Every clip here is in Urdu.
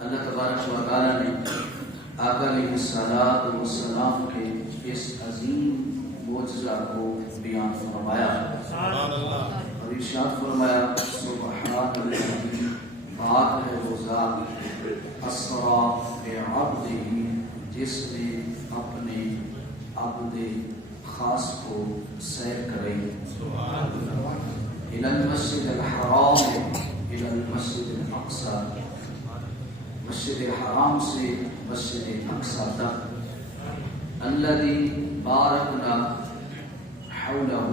اللہ تبارک و تعالیٰ نے آقا علیہ الصلوۃ والسلام کے اس عظیم معجزہ کو بیان فرمایا اور ارشاد فرمایا سبحان الذی، پاک ہے وہ ذات، اسریٰ بعبدہ، جس نے اپنے عبد خاص کو سیر کرے، الی المسجد الحرام الی المسجد الاقصی، مسجد حرام سے مسجد اقصی تک، الذی بارکنا حولہ،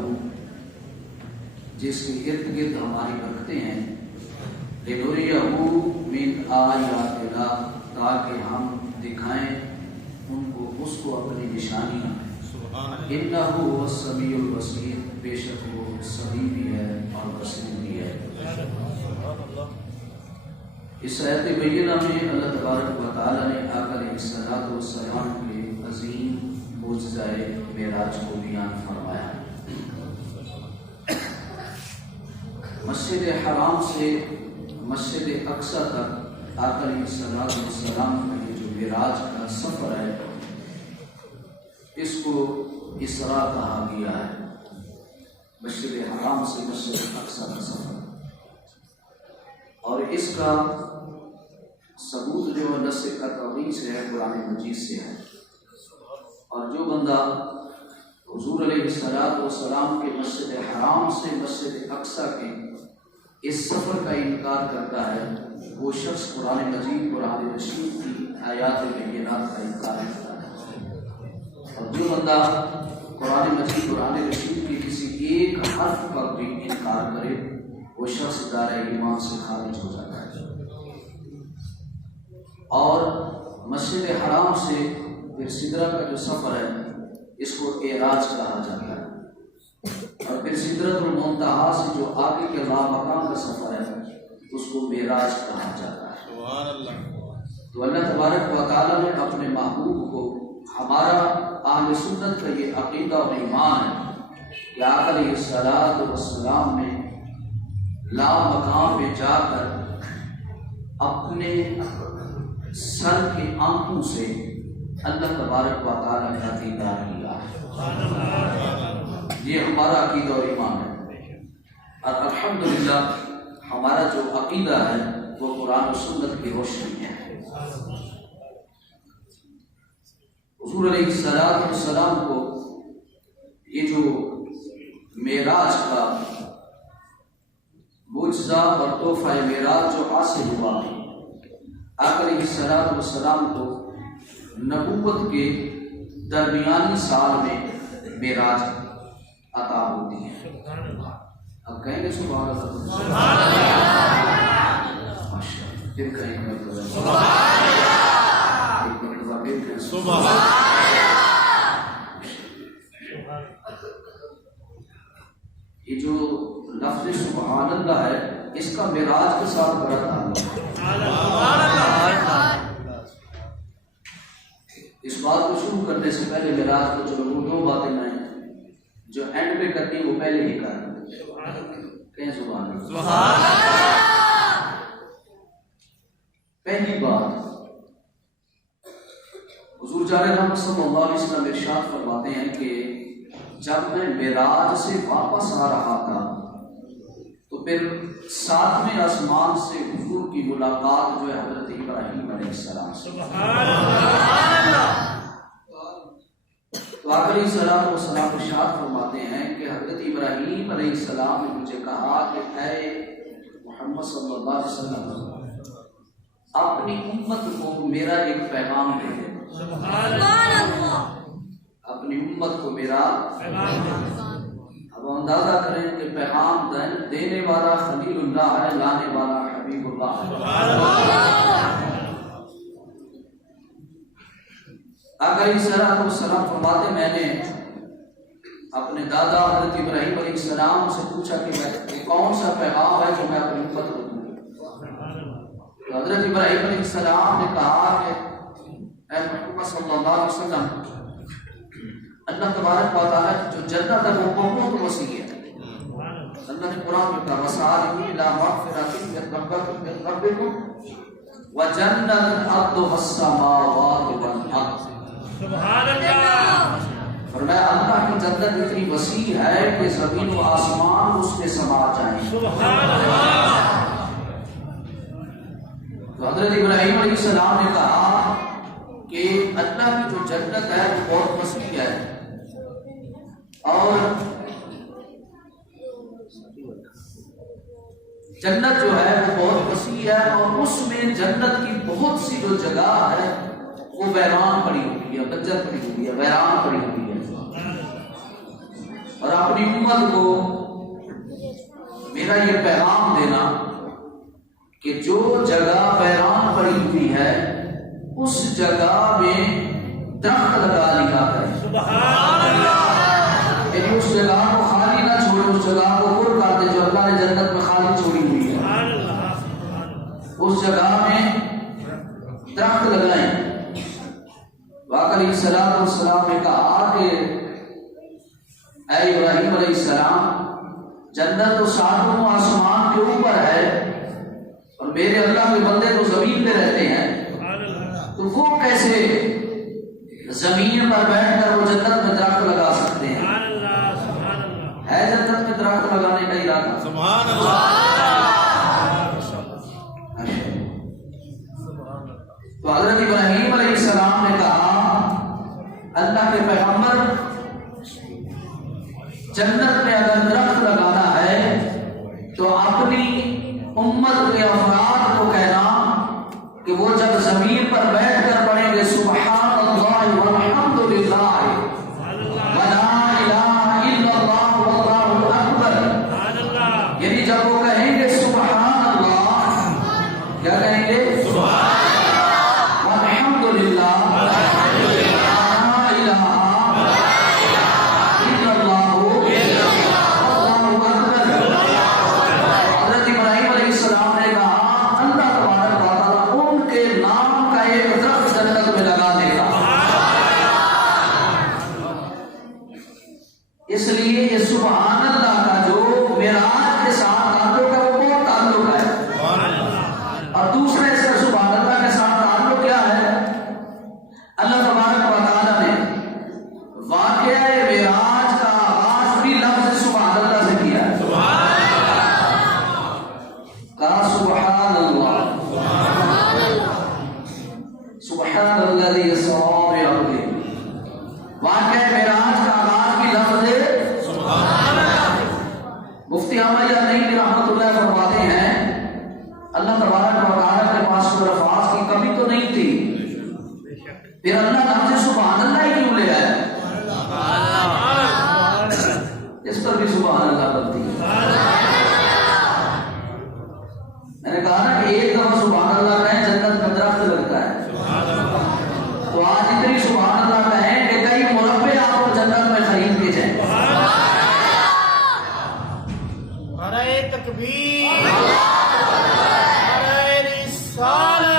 جس کے ارد گرد ہماری برکتیں ہیں، لنریہ من آیاتنا، تاکہ ہم دکھائیں ان کو، اس کو اپنی نشانیاں، انہ هو السمیع البصیر، بے شک وہ سمیع بھی ہے اور بصیر بھی ہے۔ اس آیت بینہ میں اللہ تبارک و تعالیٰ نے آقا علیہ الصلوۃ والسلام کے عظیم معجزہ معراج کو بیان فرمایا۔ مسجد حرام سے مسجد اقصی تک آقا علیہ الصلوۃ والسلام کا یہ جو معراج کا سفر ہے، اس کو اسراء کہا گیا ہے، مسجد حرام سے مسجد اقصی کا سفر، اور اس کا ثبوت جو نص قطعی سے ہے، قرآن مجید سے ہے۔ اور جو بندہ حضور علیہ الصلوۃ والسلام کے مسجد حرام سے مسجد اقصی کے اس سفر کا انکار کرتا ہے، وہ شخص قرآن مجید، قرآن رشید کی آیات بینات کا انکار کرتا ہے۔ اور جو بندہ قرآن مجید، قرآن رشید کے کسی ایک حرف پر بھی انکار کرے، وہ شخص دائرہ ایمان سے خارج ہو جاتا ہے۔ اور مسجد حرام سے پھر سدرہ کا جو سفر ہے، اس کو اعراج کہا جاتا ہے، اور پھر سدرۃ المنتہا سے جو آگے کے لامکان کا سفر ہے، اس کو معراج کہا جاتا ہے۔ سبحان اللہ۔ تو اللہ تبارک و تعالیٰ نے اپنے محبوب کو، ہمارا اہل سنت کا یہ عقیدہ اور ایمان ہے کہ آقا علیہ الصلوۃ والسلام نے لامکان پہ جا کر اپنے سر کے آنکھوں سے اللہ تبارک و تعالیٰ کا دیدار کیا ہے۔ یہ ہمارا عقیدہ اور ایمان ہے، اور الحمدللہ ہمارا جو عقیدہ ہے وہ قرآن و سنت کی روشنی ہے۔ حضور علیہ الصلوۃ والسلام کو یہ جو معراج کا معجزہ اور تحفہ معراج جو حاصل ہوا، آقا علیہ الصلوۃ والسلام کو نبوت کے درمیانی سال میں معراج عطا ہوتی ہے۔ اب کہیں گے سبحان اللہ، سبحان اللہ، ماشاءاللہ، پھر کہیں گے سبحان اللہ، ایک مرتبہ پھر کہیں سبحان اللہ۔ یہ جو لفظ سبحان اللہ ہے، اس کا معراج کے ساتھ بڑا تعلق ہے۔ اس بات کو شروع کرنے سے پہلے معراج کو جو دو باتیں میں جو اینڈ پہ کرتی وہ پہلے ہی کر کہیں سبحان اللہ۔ پہلی بات، حضور جان رحمت صلی اللہ علیہ وسلم ارشاد فرماتے ہیں کہ جب میں معراج سے واپس آ رہا تھا تو پھر ساتویں آسمان سے حضور کی ملاقات جو ہے حضرت ابراہیم علیہ السلام سے۔ تو آقا علیہ الصلوۃ والسلام ارشاد فرماتے ہیں کہ حضرت ابراہیم علیہ السلام نے مجھے کہا کہ اے محمد صلی اللہ علیہ وسلم، اپنی امت کو میرا ایک پیغام دے دے۔ اپنی امت کو میرا پیغام۔ اب اندازہ کریں کہ پیغام دینے والا خلیل اللہ ہے، لانے والا حبیب اللہ ہے۔ آقا علیہ الصلوۃ والسلام فرماتے میں نے اپنے دادا حضرت ابراہیم علیہ السلام سے پوچھا کہ کون سا پیغام ہے جو میں اپنی امت کو دوں۔ تو حضرت ابراہیم علیہ السلام نے کہا کہ اے محمد صلی اللہ علیہ وسلم، اللہ تبارک و تعالیٰ کی جو جنت ہے وہ بہت وسیع ہے۔ اللہ نے قرآن میں کہا وَسَارِعُوا إِلَىٰ مَغْفِرَةٍ مِّن رَّبِّكُمْ وَجَنَّةٌ عَرْضُهَا السَّمَاوَاتُ وَالْأَرْضُ. سبحان اللہ. فرمایا اللہ کی جنت اتنی وسیع ہے کہ زمین و آسمان اس میں سما جائیں. سبحان اللہ. تو حضرت ابراہیم علیہ السلام نے کہا کہ اللہ کی جو جنت ہے وہ بہت وسیع ہے اور جنت جو ہے وہ بہت وسیع ہے اور اس میں جنت کی بہت سی جو جگہ ہے وہ ویران پڑی ہوئی ہے، بنجر پڑی ہوئی ہے، ویران پڑی ہوئی ہے. اور اپنی امت کو میرا یہ پیغام دینا کہ جو جگہ ویران پڑی ہوئی ہے اس جگہ میں درخت لگا لیا ہے. سبحان اللہ. یعنی اس جگہ کو خالی نہ چھوڑے، اس جگہ کو پر کر دے جو اللہ نے جنت میں خالی چھوڑی ہوئی ہے. سبحان اللہ. اس جگہ میں درخت لگائیں. واقع علیہ السلام والسلام نے کہا کہ اے ابراہیم علیہ السلام، جنت تو ساتوں آسمان کے اوپر ہے اور میرے اللہ کے بندے تو زمین پہ رہتے ہیں، تو وہ کیسے زمین پر بیٹھ کر وہ جنت میں درخت لگا سکتے ہیں؟ ہے جنت میں درخت لگانے کا ارادہ؟ سبحان اللہ. تو حضرت ابراہیم علیہ السلام نے کہا اللہ کے پیغمبر، جنت میں اگر درخت لگانا ہے تو اپنی امت کے افراد کو کہنا کہ وہ جب زمین پر بیٹھ کر پڑھیں گے سبحان اللہ والحمد للہ ولا الہ الا اللہ واللہ اکبر، یعنی جب وہ کہیں گے سبحان اللہ، کیا کہیں گے؟ والحمد للہ پھر اللہ لفظ سبحان اللہ ہی کیوں لے آیا؟ اس پر بھی سبحان اللہ بنتی ہے. میں نے کہا نا کہ ایک دفعہ سبحان اللہ کہیں جنت میں درخت لگتا ہے، تو آج اتنی سبحان اللہ کہیں کہ کئی مربے آپ کو جنت میں خرید کے جائیں. نعرہ تکبیر، نعرہ رسالہ.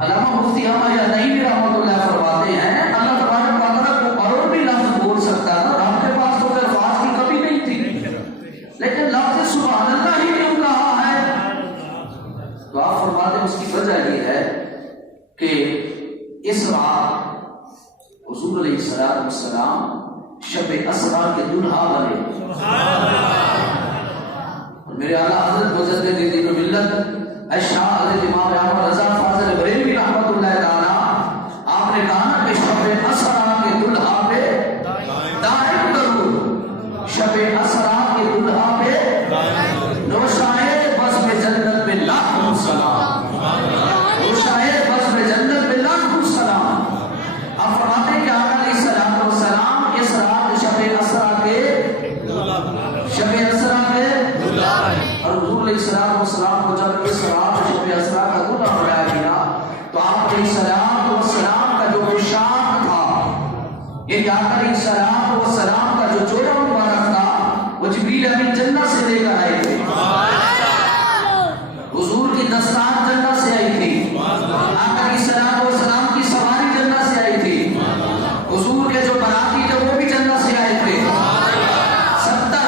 علامہ مفتی احمد نعیمی رحمۃ اللہ فرماتے ہیں اللہ تبارک و تعالیٰ کو اور بھی لفظ بول سکتا تھا، رب کے پاس تو الفاظ کی کمی نہیں تھی، لیکن لفظ سبحان اللہ ہی کیوں کہا ہے؟ تو آپ فرماتے ہیں اس کی وجہ یہ ہے کہ اس رات حضور علیہ السلام شب اسرا کے دلہا بنے. اور میرے اعلیٰ حضرت مجدد دین و ملت شاہ حضرت امام احمد رضا فاضل بریلوی رحمۃ اللہ تعالی، آپ نے کہا کہ شب اسرا کے دلہا پہ دائم کرو، شب اسرا کے دلہا پہ نوشائے بس میں جنت میں لاکھوں سلام، نوشائے بس میں جنت میں لاکھوں سلام. آپ فرماتے ہیں کہ آقا علیہ السلام والسلام اس رات شب اسرا کے اور حضور علیہ السلام کو جب اس رات شب اسرا کا دلہا بنایا گیا تو آپ علیہ السلام کا جو پوشاک تھا، یہ آقا علیہ السلام کا جو جوڑا مبارک تھا وہ جبریل امین جنت سے لے کر آئے تھے. حضور کی دستار جنت سے آئی تھی، آقا علیہ السلام کی سواری جنت سے آئی تھی، حضور کے جو باراتی تھے وہ بھی جنت سے آئے تھے. 70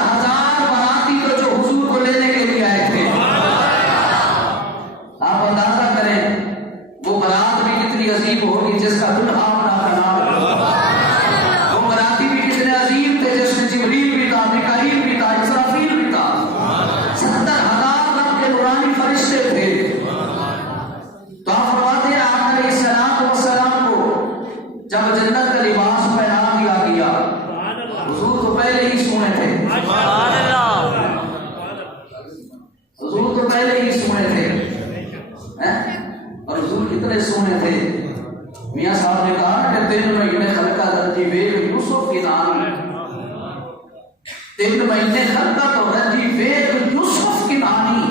تین مہینے خندق اور رنجی ویک یوسف کی نانی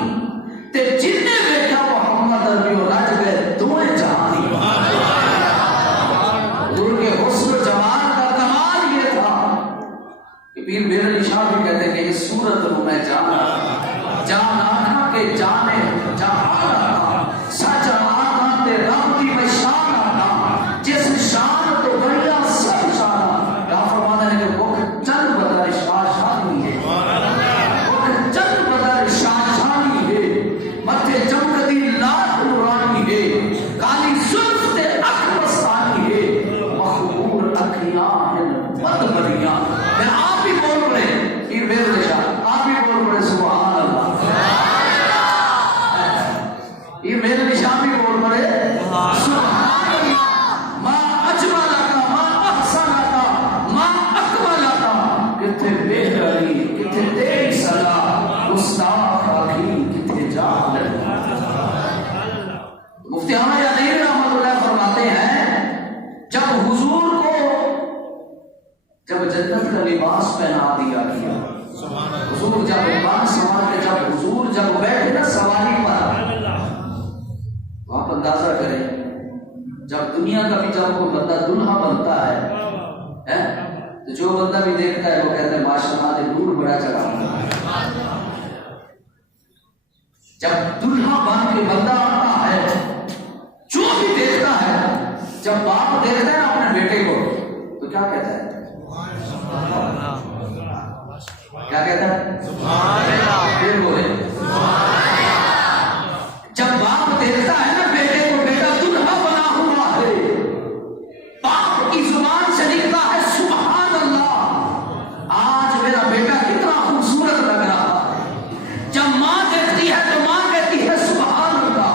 تے جننے بیٹھا محمد عربی اور رج گئے دوئے جہانی. حضور کے حسن و جمال کا کمال یہ تھا کہ پیر میر علی شاہ بھی کہتے ہیں کہ اس صورت کو میں جانا جان آنا کہ جانے جہاں آنا سچ آنا تے رب کی میں شان آنا جس شان تو بڑیا سب شانا. کہا فرمانا ہے کہ وہ چند بدر شاہ شانی ہے وہ چند بدر شاہ شانی ہے متھے چمکتی لاکھ نورانی ہے کالی زلف تے اکھ مستانی ہے مخبور اکھیاں ہیں بد بریاں. میں آپ ہی بول رہے ہیں پیر میر علی شاہ آپ ہی بول رہے سبحان اللہ. یہ میرے نشان بھی بول پڑے سبحان اللہ. ما اجمل کا ما احسن کا ما اکمل کا کتھے بہتری کتھے تیری صلاح گستاخ آخی کتھے جان لگا. مفتی احمد یعنی رحمۃ اللہ فرماتے ہیں جب حضور کو جب جنت کا لباس پہنا دیا گیا حضور جب بان سوار کے جب حضور جب بیٹھے نا سواری پر آپ اندازہ کریں جب دنیا کا بھی جب کوئی بندہ دلہا بنتا ہے تو جو بندہ بھی دیکھتا ہے وہ کہتا ہے ماشاءاللہ نے نور بڑا چڑھا. جب دلہا بن کے بندہ آتا ہے جو بھی دیکھتا ہے جب باپ دیکھتا ہے نا اپنے بیٹے کو تو کیا کہتا ہے کیا کہتا ہے پھر بولے جب باپ دیکھتا ہے نا بیٹے کو بیٹا دلہا بنا ہوا ہے باپ کی زبان سے نکلتا ہے سبحان اللہ آج میرا بیٹا کتنا خوبصورت لگ رہا ہے. جب ماں دیکھتی ہے تو ماں کہتی ہے سبحان اللہ.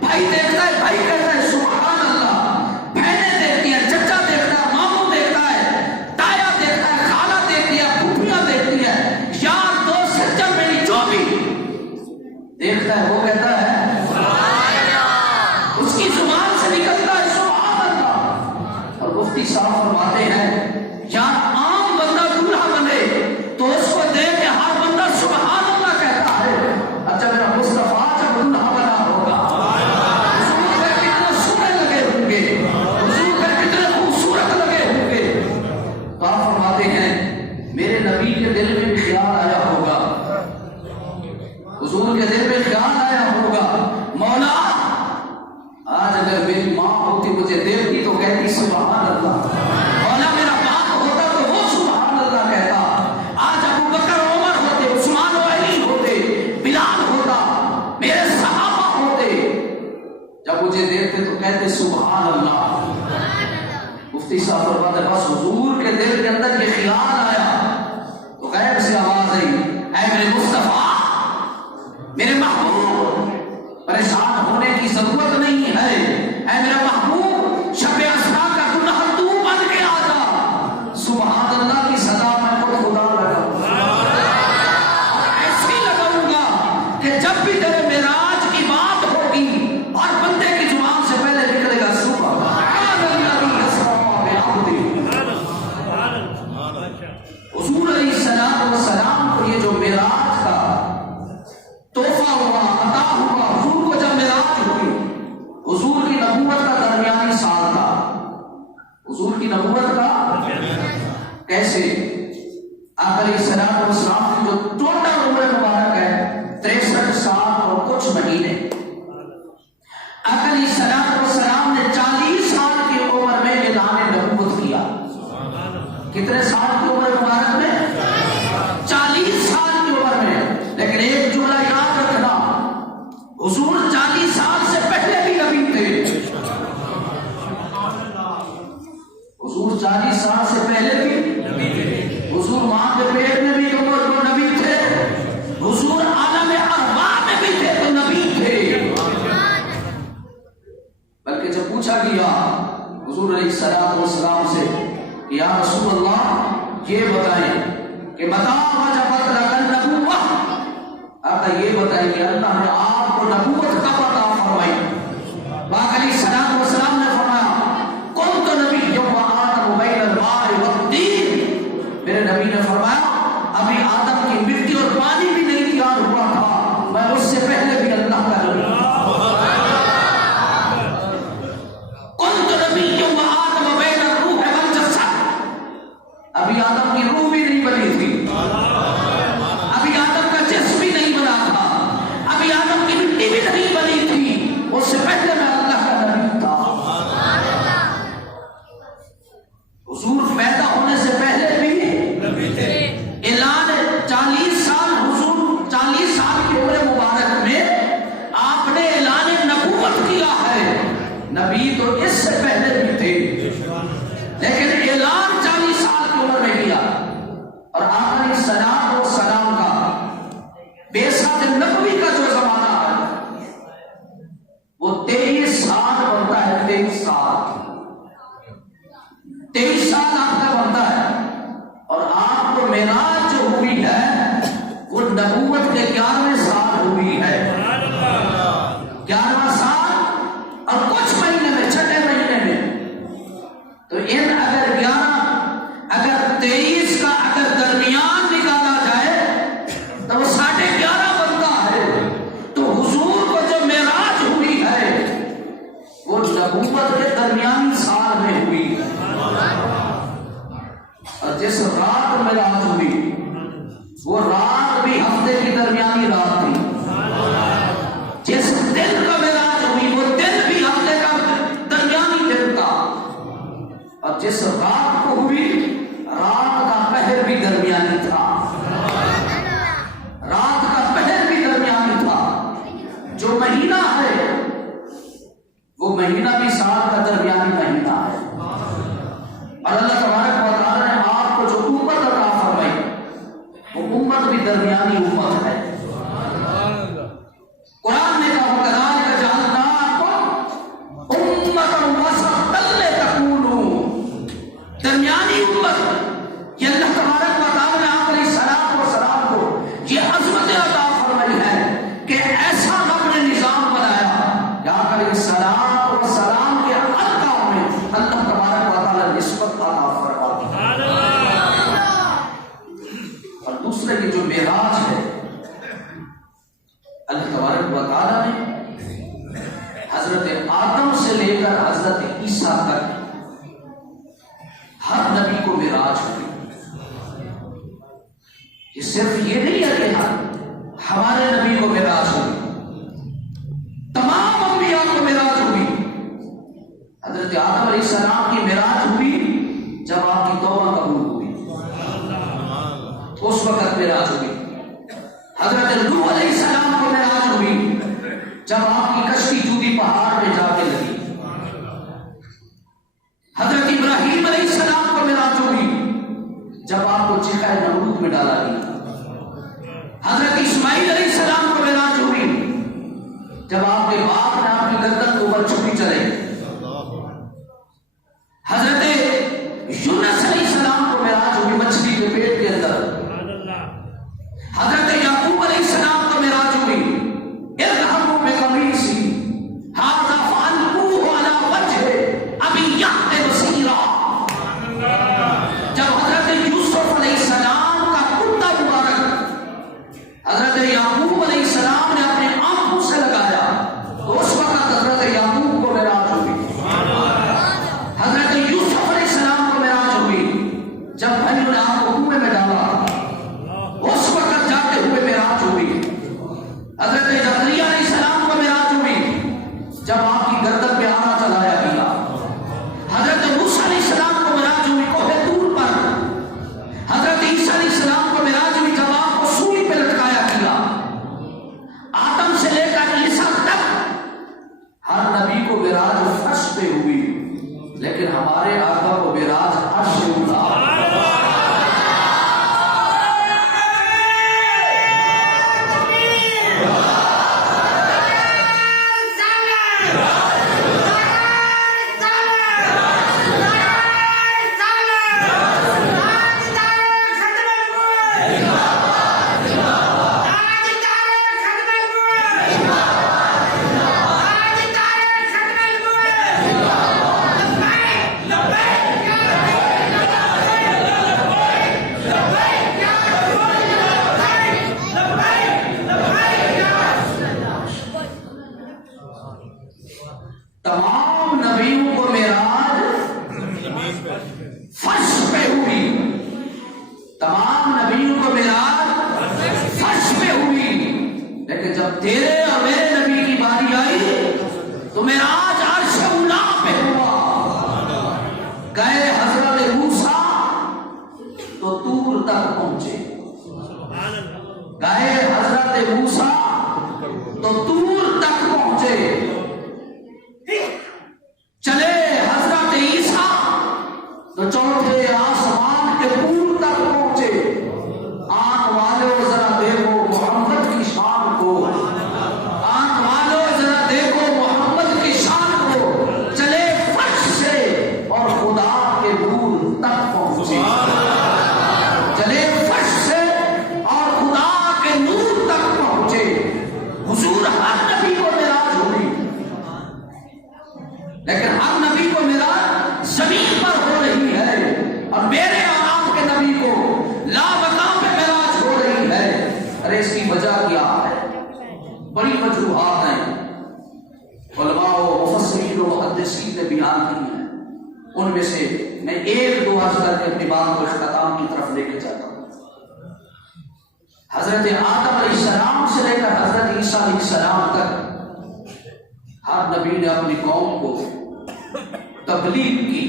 بھائی دیکھتا ہے بھائی کہتا ہے سبحان اللہ. بہنیں دیکھتی ہیں چچا دیکھتا ہے ماموں دیکھتا ہے تایا دیکھتا ہے خالہ دیکھتی ہے پھوپھیاں دیکھتی ہے یار دوست سچا میری جو بھی دیکھتا ہے وہ کہتا ہے اس کی زبان سے نکلتا ہے سبحان اللہ. اور مفتی صاحب فرماتے ہیں یار عام بندہ دلہا بنے تو اس کو دیکھ کے ہر بندہ سبحان اللہ کہتا ہے. اچھا میرا مصطفیٰ جب دلہا بنا ہوگا حضور پہ کتنے سونے لگے ہوں گے حضور پہ کتنے خوبصورت لگے ہوں گے. تو آپ فرماتے ہیں میرے نبی کے دل میں بھی خیال آیا ہوگا حضور کے دل میں خیال آیا ہوگا مولا آج اگر میری ماں ہوتی مجھے دیکھتی تو کہتی سبحان اللہ. مولا میرا باپ ہوتا تو وہ سبحان اللہ کہتا. آج ابو بکر عمر ہوتے عثمان و علی ہوتے بلال ہوتا میرے صحابہ ہوتے جب مجھے دیکھتے تو کہتے سبحان اللہ. مفتی صاحب فرماتے ہیں بس حضور کے دل کے اندر یہ خیال آیا تو غیب سے آواز آئی اے میرے مصطفیٰ میرے محبوب پریشان ہونے کی ضرورت نہیں ہے. اے میرا محبوب شب اسرا کا دلہا تو بن کے آ جا. سبحان اللہ کی صدا میں خود خدا لگاؤں ایسی لگاؤں گا کہ جب بھی تیرے معراج کی بات ہوگی اور بندے کی زبان سے پہلے نکلے گا سبحان اللہ حضور علیہ السلام کو یہ جو معراج کا تحفہ ہوا عطا ہوا حضور کو جب معراج ہوئی حضور کی نبوت کا درمیانی سال تھا. حضور کی نبوت کا کیسے آقا علیہ السلام کی جو ٹوٹل عمر مبارک ہے 63 سال اور کچھ مہینے. آقا علیہ السلام نے 40 سال کی عمر میں اعلان نبوت کیا. کتنے سال کی عمر مبارک میں 40 سال کی عمر میں. لیکن ایک جملہ یاد رکھنا حضور 40 سال سے پہلے بھی نبی تھے. حضور 40 سال سے پہلے بھی حضور ماں کے پیٹ میں بھی تو نبی تھے حضور عالم ارواح میں بھی تھے تو نبی تھے. بلکہ جب پوچھا گیا حضور علیہ السلام سے کہ یا رسول اللہ یہ بتائیں کہ بتا وجبت لکن نبوت. آقا یہ بتائیں کہ اللہ نے آپ کو نبوت کب عطا فرمائی. آقا علیہ السلام نے فرمایا کون تو نبی جو آدم بین الماء والطین. میرے نبی نے فرمایا ابھی بیسات نبوی کا جو زمانہ ہے وہ 23 سال بنتا ہے، 23 سال آپ کا بنتا ہے، اور آپ کو معراج جو ہوئی ہے وہ نبوت کے 11ویں سال ہوئی ہے، 11واں سال اور کچھ مہینے میں، چھٹے مہینے میں۔ تو ان اگر 23 کا اگر درمیان نکالا جائے تو وہ 11.5 بنتا ہے۔ تو حضور کو جو معراج ہوئی ہے وہ نبوت کے درمیانی سال میں ہوئی ہے، اور جس رات معراج ہوئی وہ رات بھی ہفتے کی درمیانی رات تھی، جس دن کا معراج ہوئی وہ دن بھی ہفتے کا درمیانی دن تھا، اور جس رات کو ہوئی رات کا پہر بھی درمیانی تھا، رات کا پہر بھی درمیانی تھا۔ جو مہینہ ہے وہ مہینہ بھی سال کا درمیانی مہینہ ہے، اور اللہ تبارک و تعالی نے آپ کو جو امت عطا فرمائی وہ امت بھی درمیانی امت ہے۔ قرآن نے کہا وَكَذَلِكَ جَعَلْنَاكُمْ أُمَّةً وَسَطًا لِتَكُونُوا، درمیانی امت۔ یہ اللہ تبارک و تعالی نے آپ علیہ السلام کو یہ عظمت عطا فرمائی ہے کہ ایسا رب نے نظام بنایا کہ آپ علیہ السلام کے ہر کام میں اللہ تبارک و تعالی نسبت عطا فرماتی ہے۔ اور دوسرے کی جو معراج ہے، اللہ تبارک و تعالی نے حضرت آدم سے لے کر حضرت عیسیٰ تک ہر نبی کو معراج ہوئی۔ یہ صرف یہ نہیں ہے کہ ہمارے نبی کو معراج ہوئی، تمام انبیاء کو معراج ہوئی۔ حضرت آدم علیہ السلام کی معراج ہوئی جب آپ کی توبہ قبول ہوئی، اس وقت معراج ہوئی۔ حضرت نوح علیہ السلام کو معراج ہوئی جب آپ کی کشتی جودی پہاڑ میں جا کے لگی۔ حضرت ابراہیم علیہ السلام کو معراج ہوئی جب آپ کو چیخائے نمرود میں ڈالا گیا۔ حضرت اسماعیل علیہ السلام کو معراج ہوئی جب آپ کے باپ نے آپ کی گردن کو اوپر چھپی چلے۔ حضرت یونس علیہ السلام کو معراج ہوئی مچھلی کے پیٹ کے اندر۔ حضرت یعقوب علیہ السلام کو معراج ہوئی اذهبوا بقميصي هذا فألقوه على وجه أبي يأت بصيرا۔ جب حضرت یوسف علیہ السلام کا کتا مبارک حضرت یعقوب علیہ السلام نے اپنے آنکھوں سے لگایا تو اس وقت حضرت یعقوب کو معراج ہوئی۔ حضرت یوسف علیہ السلام کو معراج ہوئی جب بھائیوں نے آپ کو کنویں میں ڈالا، اس وقت جاتے ہوئے معراج ہوئی۔ حضرت زکریا علیہ السلام کو معراج ہوئی جب آپ کی گردن پہ آنا چلایا گیا۔ حضرت موسیٰ علیہ السلام کو معراج ہوئی کوہ طور پر۔ حضرت عیسیٰ علیہ السلام کو معراج ہوئی جب آپ کو سولی پہ لٹکایا گیا۔ آدم سے لے کر عیسیٰ تک ہر نبی کو معراج فرش پہ ہوئی، لیکن ہمارے آقا کو معراج عرش سے ہوئی۔ تمام نبیوں کو معراج فرش پہ ہوئی، تمام نبیوں کو معراج فرش پہ ہوئی، لیکن جب تیرے اور میرے نبی کی باری آئی تو معراج عرش اولا پہ ہوا۔ گئے حضرت موسیٰ تو طور تک پہنچے، گئے حضرت موسیٰ تو طور تک پہنچے، چلے حضرت عیسیٰ تو چوتھے آسمان کے پور تک پہنچے۔ آنکھ والے ذرا دیکھو محمد کی بڑی وجوہات ہیں، علماء و مفسرین و محدثین نے بیان کی ہیں، ان میں سے میں ایک دو عرض کر کے اپنی بات کو اختتام کی طرف لے کے جاتا ہوں۔ حضرت آدم علیہ السلام سے لے کر حضرت عیسیٰ علیہ السلام تک ہر نبی نے اپنی قوم کو تبلیغ کی،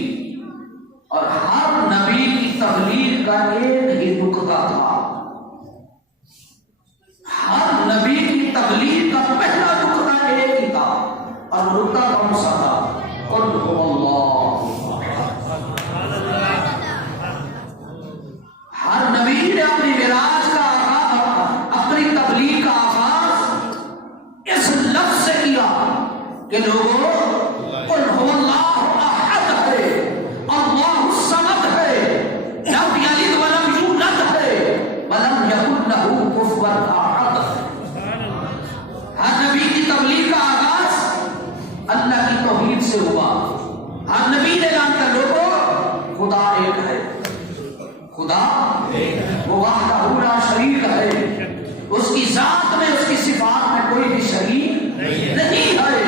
اور ہر نبی کی تبلیغ کا ایک ہی نقطہ تھا۔ ہر نبی کی تبلیغ کا پہلا نقطہ ایک ہی تھا، اور نقطہ کون سا تھا؟ قل هو اللہ۔ ہر نبی نے اپنی معراج کا اپنی تبلیغ کا آغاز اس لفظ سے کیا کہ لوگوں قل هو اللہ احد ہے، اللہ الصمد ہے، لم یلد ولم یولد ہے، ولم یکن لہ کفوا احد۔ ہر نبی کی تبلیغ کا آغاز اللہ کی توحید سے ہوا۔ ہر نبی نے اعلان کیا لوگوں خدا ایک ہے، خدا وہ وحدہ لا شریک ہے، اس کی ذات میں اس کی صفات میں کوئی بھی شریک نہیں ہے۔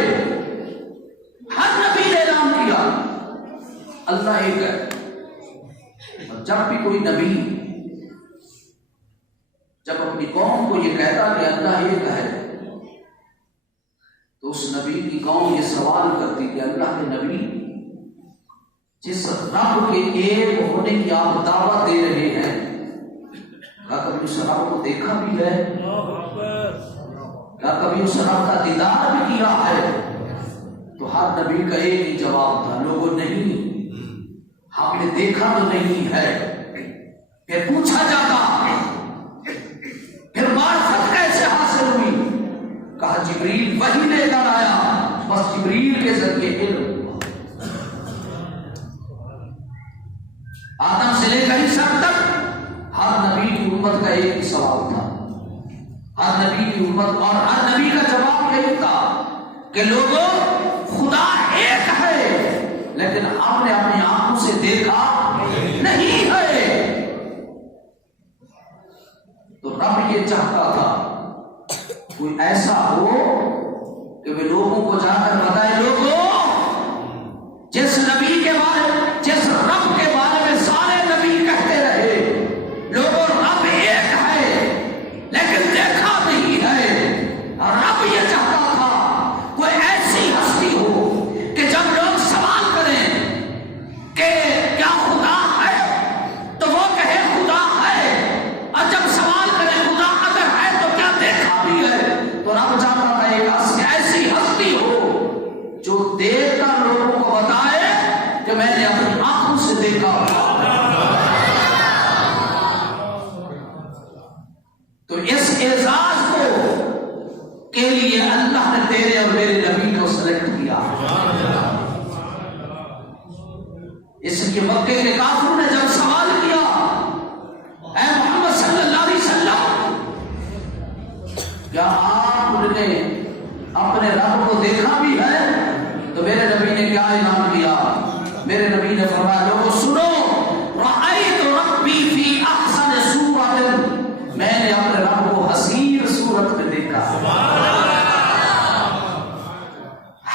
ہر نبی نے اعلان کیا اللہ ایک ہے۔ اور جب بھی کوئی نبی جب اپنی قوم کو یہ کہتا کہ اللہ ایک ہے، تو اس نبی کی قوم یہ سوال کرتی کہ اللہ کے نبی جس رب کے ایک ہونے کی آپ دعوت دے رہے ہیں، کیا کبھی اس رب کو دیکھا بھی ہے؟ کیا کبھی اس رب کا دیدار بھی کیا ہے؟ تو ہر نبی کا ایک ہی جواب تھا لوگوں نہیں، ہم نے دیکھا تو نہیں ہے۔ پھر پوچھا جاتا پھر معرفت کیسے حاصل ہوئی؟ کہا جبریل وحی لے کر آیا، بس جبریل کے ذریعے علم ہوا۔ آدم سے لے کر عیسیٰ تک ہر نبی کی امت کا ایک ہی سوال تھا، ہر نبی کی امت، اور ہر نبی کا جواب یہی تھا کہ لوگوں خدا ایک ہے، لیکن ہم نے اپنی آنکھوں سے دیکھا نہیں ہے۔ تو رب یہ چاہتا تھا کوئی ایسا ہو کہ وہ لوگوں کو جا کر بتائے لوگوں جس نبی کے بارے جس رب کے بارے میں سارے نبی کہتے رہے لوگوں رب ایک ہے لیکن دیکھا نہیں ہے۔ رب یہ چاہتا تھا کوئی ایسی ہستی ہو کہ جب لوگ سوال کریں کہ کیا خدا ہے تو وہ کہے خدا ہے، اور جب سوال کریں خدا اگر ہے تو کیا دیکھا بھی ہے؟ تو رب چاہتا تھا ایک ایسی ہستی ہو جو دیکھ کر لوگوں کو بتائے کہ میں نے اپنی آنکھوں سے دیکھا۔ تو اس اعزاز کو کے لیے اللہ نے تیرے اور میرے نبی کو سلیکٹ کیا۔ اس کے مکے کے کافروں نے جب سوال کیا اے محمد صلی اللہ علیہ وسلم کیا آپ نے اپنے رب کو دیکھا بھی ہے؟ تو میرے نبی نے کیا اعلان کیا؟ میرے نبی نے فرمایا لوگوں سنو رأیت ربی فی احسن صورت، میں نے اپنے رب کو حسین صورت میں دیکھا۔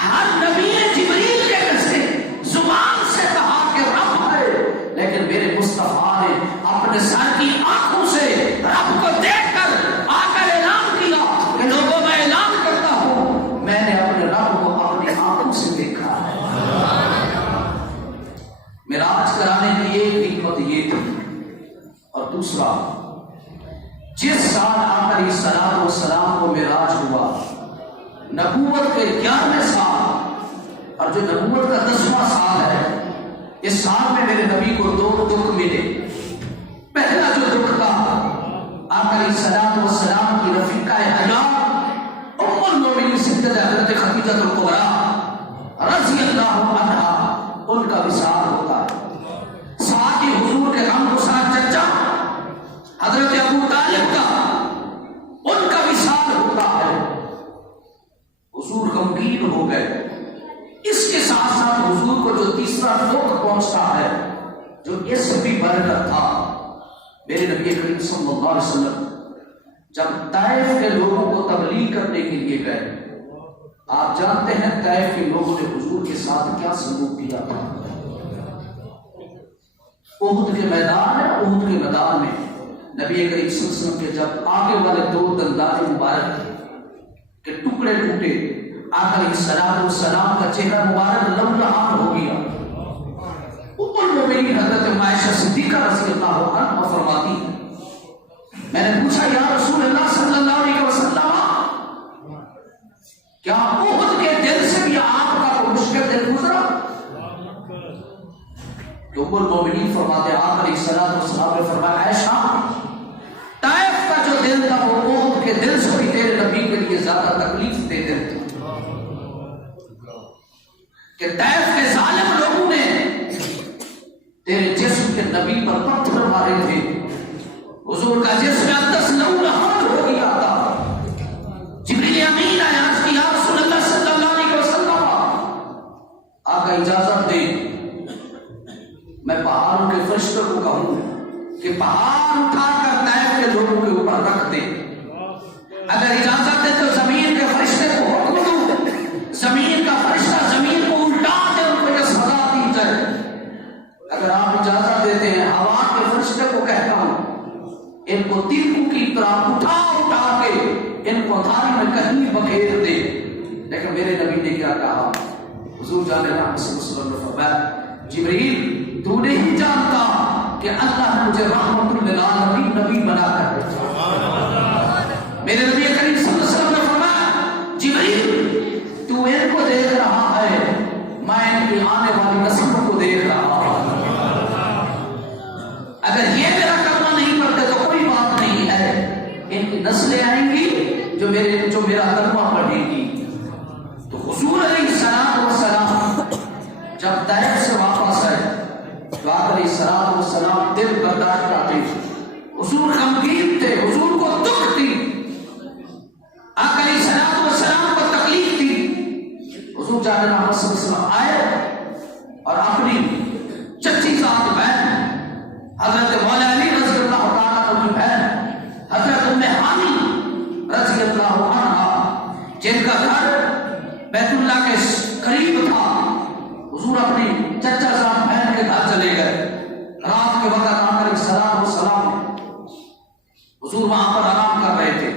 ہر نبی نے جبریل کے سے زبان سے کہا کہ رب ہے، لیکن میرے مصطفیٰ نے اپنے سر کی آنکھوں سے رب کو دیکھ کر آ کر اعلان کیا کہ لوگوں میں اعلان کرتا ہوں میں نے اپنے رب کو اپنی آنکھوں سے دیکھا ہے۔ معراج کرانے کی ایک حکمت یہ تھی، اور دوسرا جس سال آقا علیہ الصلوۃ والسلام کو معراج ہوا نبوت کے 11ویں سال، اور جو نبوت کا 10واں سال ہے، اس سال میں میرے نبی کو 2 دکھ ملے۔ پہلا جو دکھ تھا آقا علیہ الصلوۃ والسلام کی رفیقہ حیات ام المؤمنین سیدہ حضرت خدیجہ الکبریٰ رضی اللہ عنہا ان کا وصال ہوتا ہے۔ ساتھ ہی حضور کے غم کو ساتھ چچا حضرت ابو طالب کا ان کا وصال ہوتا ہے، حضور غمگین ہو گئے۔ اس کے ساتھ ساتھ حضور کو جو تیسرا دکھ پہنچتا ہے جو اس بھی برکت تھا، میرے نبی کریم صلی اللہ علیہ وسلم جب طائف کے لوگوں کو تبلیغ کرنے کے لیے گئے، آپ جانتے ہیں طائف کے لوگوں نے حضور کے ساتھ کیا سلوک کیا تھا؟ احد کے میدان ہے، احد کے میدان میں نبی کریم صلی اللہ علیہ وسلم کے جب آگے والے دو دندان مبارک کے ٹکڑے ٹوٹے، آقا علیہ الصلوۃ والسلام کا چہرہ مبارک لمعان ہو گیا۔ ام المؤمنین حضرت عائشہ صدیقہ رضی اللہ عنہا فرماتی، میں نے پوچھا یا رسول اللہ صلی اللہ علیہ وسلم، کیا احد کے دل سے بھی آپ کا کوئی مشکل دل گزرا؟ تو ام المؤمنین فرماتے آقا علیہ الصلوۃ والسلام نے فرمایا، عائشہ طائف کا جو دل تھا وہ احد کے دل سے بھی تیرے نبی کے لیے زیادہ تکلیف دے دل تھا، کہ طائف کے ظالم لوگوں نے تیرے جسم کے نبی پر پتھر مارے تھے، حضور کا جسم اقدس لہو ہو گیا تھا۔ جبریل امین آیا، عرض کی یا رسول اللہ صلی اللہ علیہ وسلم، آقا اجازت دے میں پہاڑوں کے فرشتوں کو کہوں کہ پہاڑ اٹھا کر طائف کے لوگوں کے اوپر رکھ دے، اگر اجازت دے تو زمین کے فرشتے کو حکم دوں، زمین کا فرشتہ زمین کو الٹا دے، ان کو یہ سزا دی جائے۔ اگر آپ اجازت دیتے ہیں ہوا کے فرشتے کو کہتا ہوں ان کو تیروں کی طرح اٹھا اٹھا کے ان کو دھاری میں کہیں بکھیر دے، لیکن میرے نبی نے کیا کہا؟ حضور جان رحمت صلی اللہ علیہ وسلم نے فرمایا، جبریل تو نہیں جانتا کہ اللہ نے مجھے رحمت للعالمین نبی بنا کر بھیجا۔ میرے نبی کریم صلی اللہ علیہ وسلم نے فرمایا، جبریل تو ان کو دیکھ رہا ہے، میں ان کی آنے والی نسلوں کو دیکھ رہا ہوں، اگر یہ میرا کلمہ نہیں پڑھتے تو کوئی بات نہیں ہے، ان کی نسلیں آئیں گی جو میرا کلمہ پڑھے گی۔ تو حضور علیہ السلام جب طائف سے واپس آئے تو آقا علیہ السلام دل برداشت کرتے، حضور غمگین تھے، حضور کو دکھ تھی، آقا علیہ السلام کو تکلیف تھی۔ حضور جان محمد صلی اللہ علیہ وسلم آئے اور اپنی چچی ذات بہن حضرت مولا علی رضی اللہ تعالیٰ عنہ کی بہن حضرت ام ہانی رضی اللہ عنہا، جن کا گھر بیت اللہ کے قریب تھا، حضور اپنی چچا ذات بہن کے گھر چلے گئے۔ رات کے وقت آقا علیہ السلام حضور وہاں پر آرام کر رہے تھے،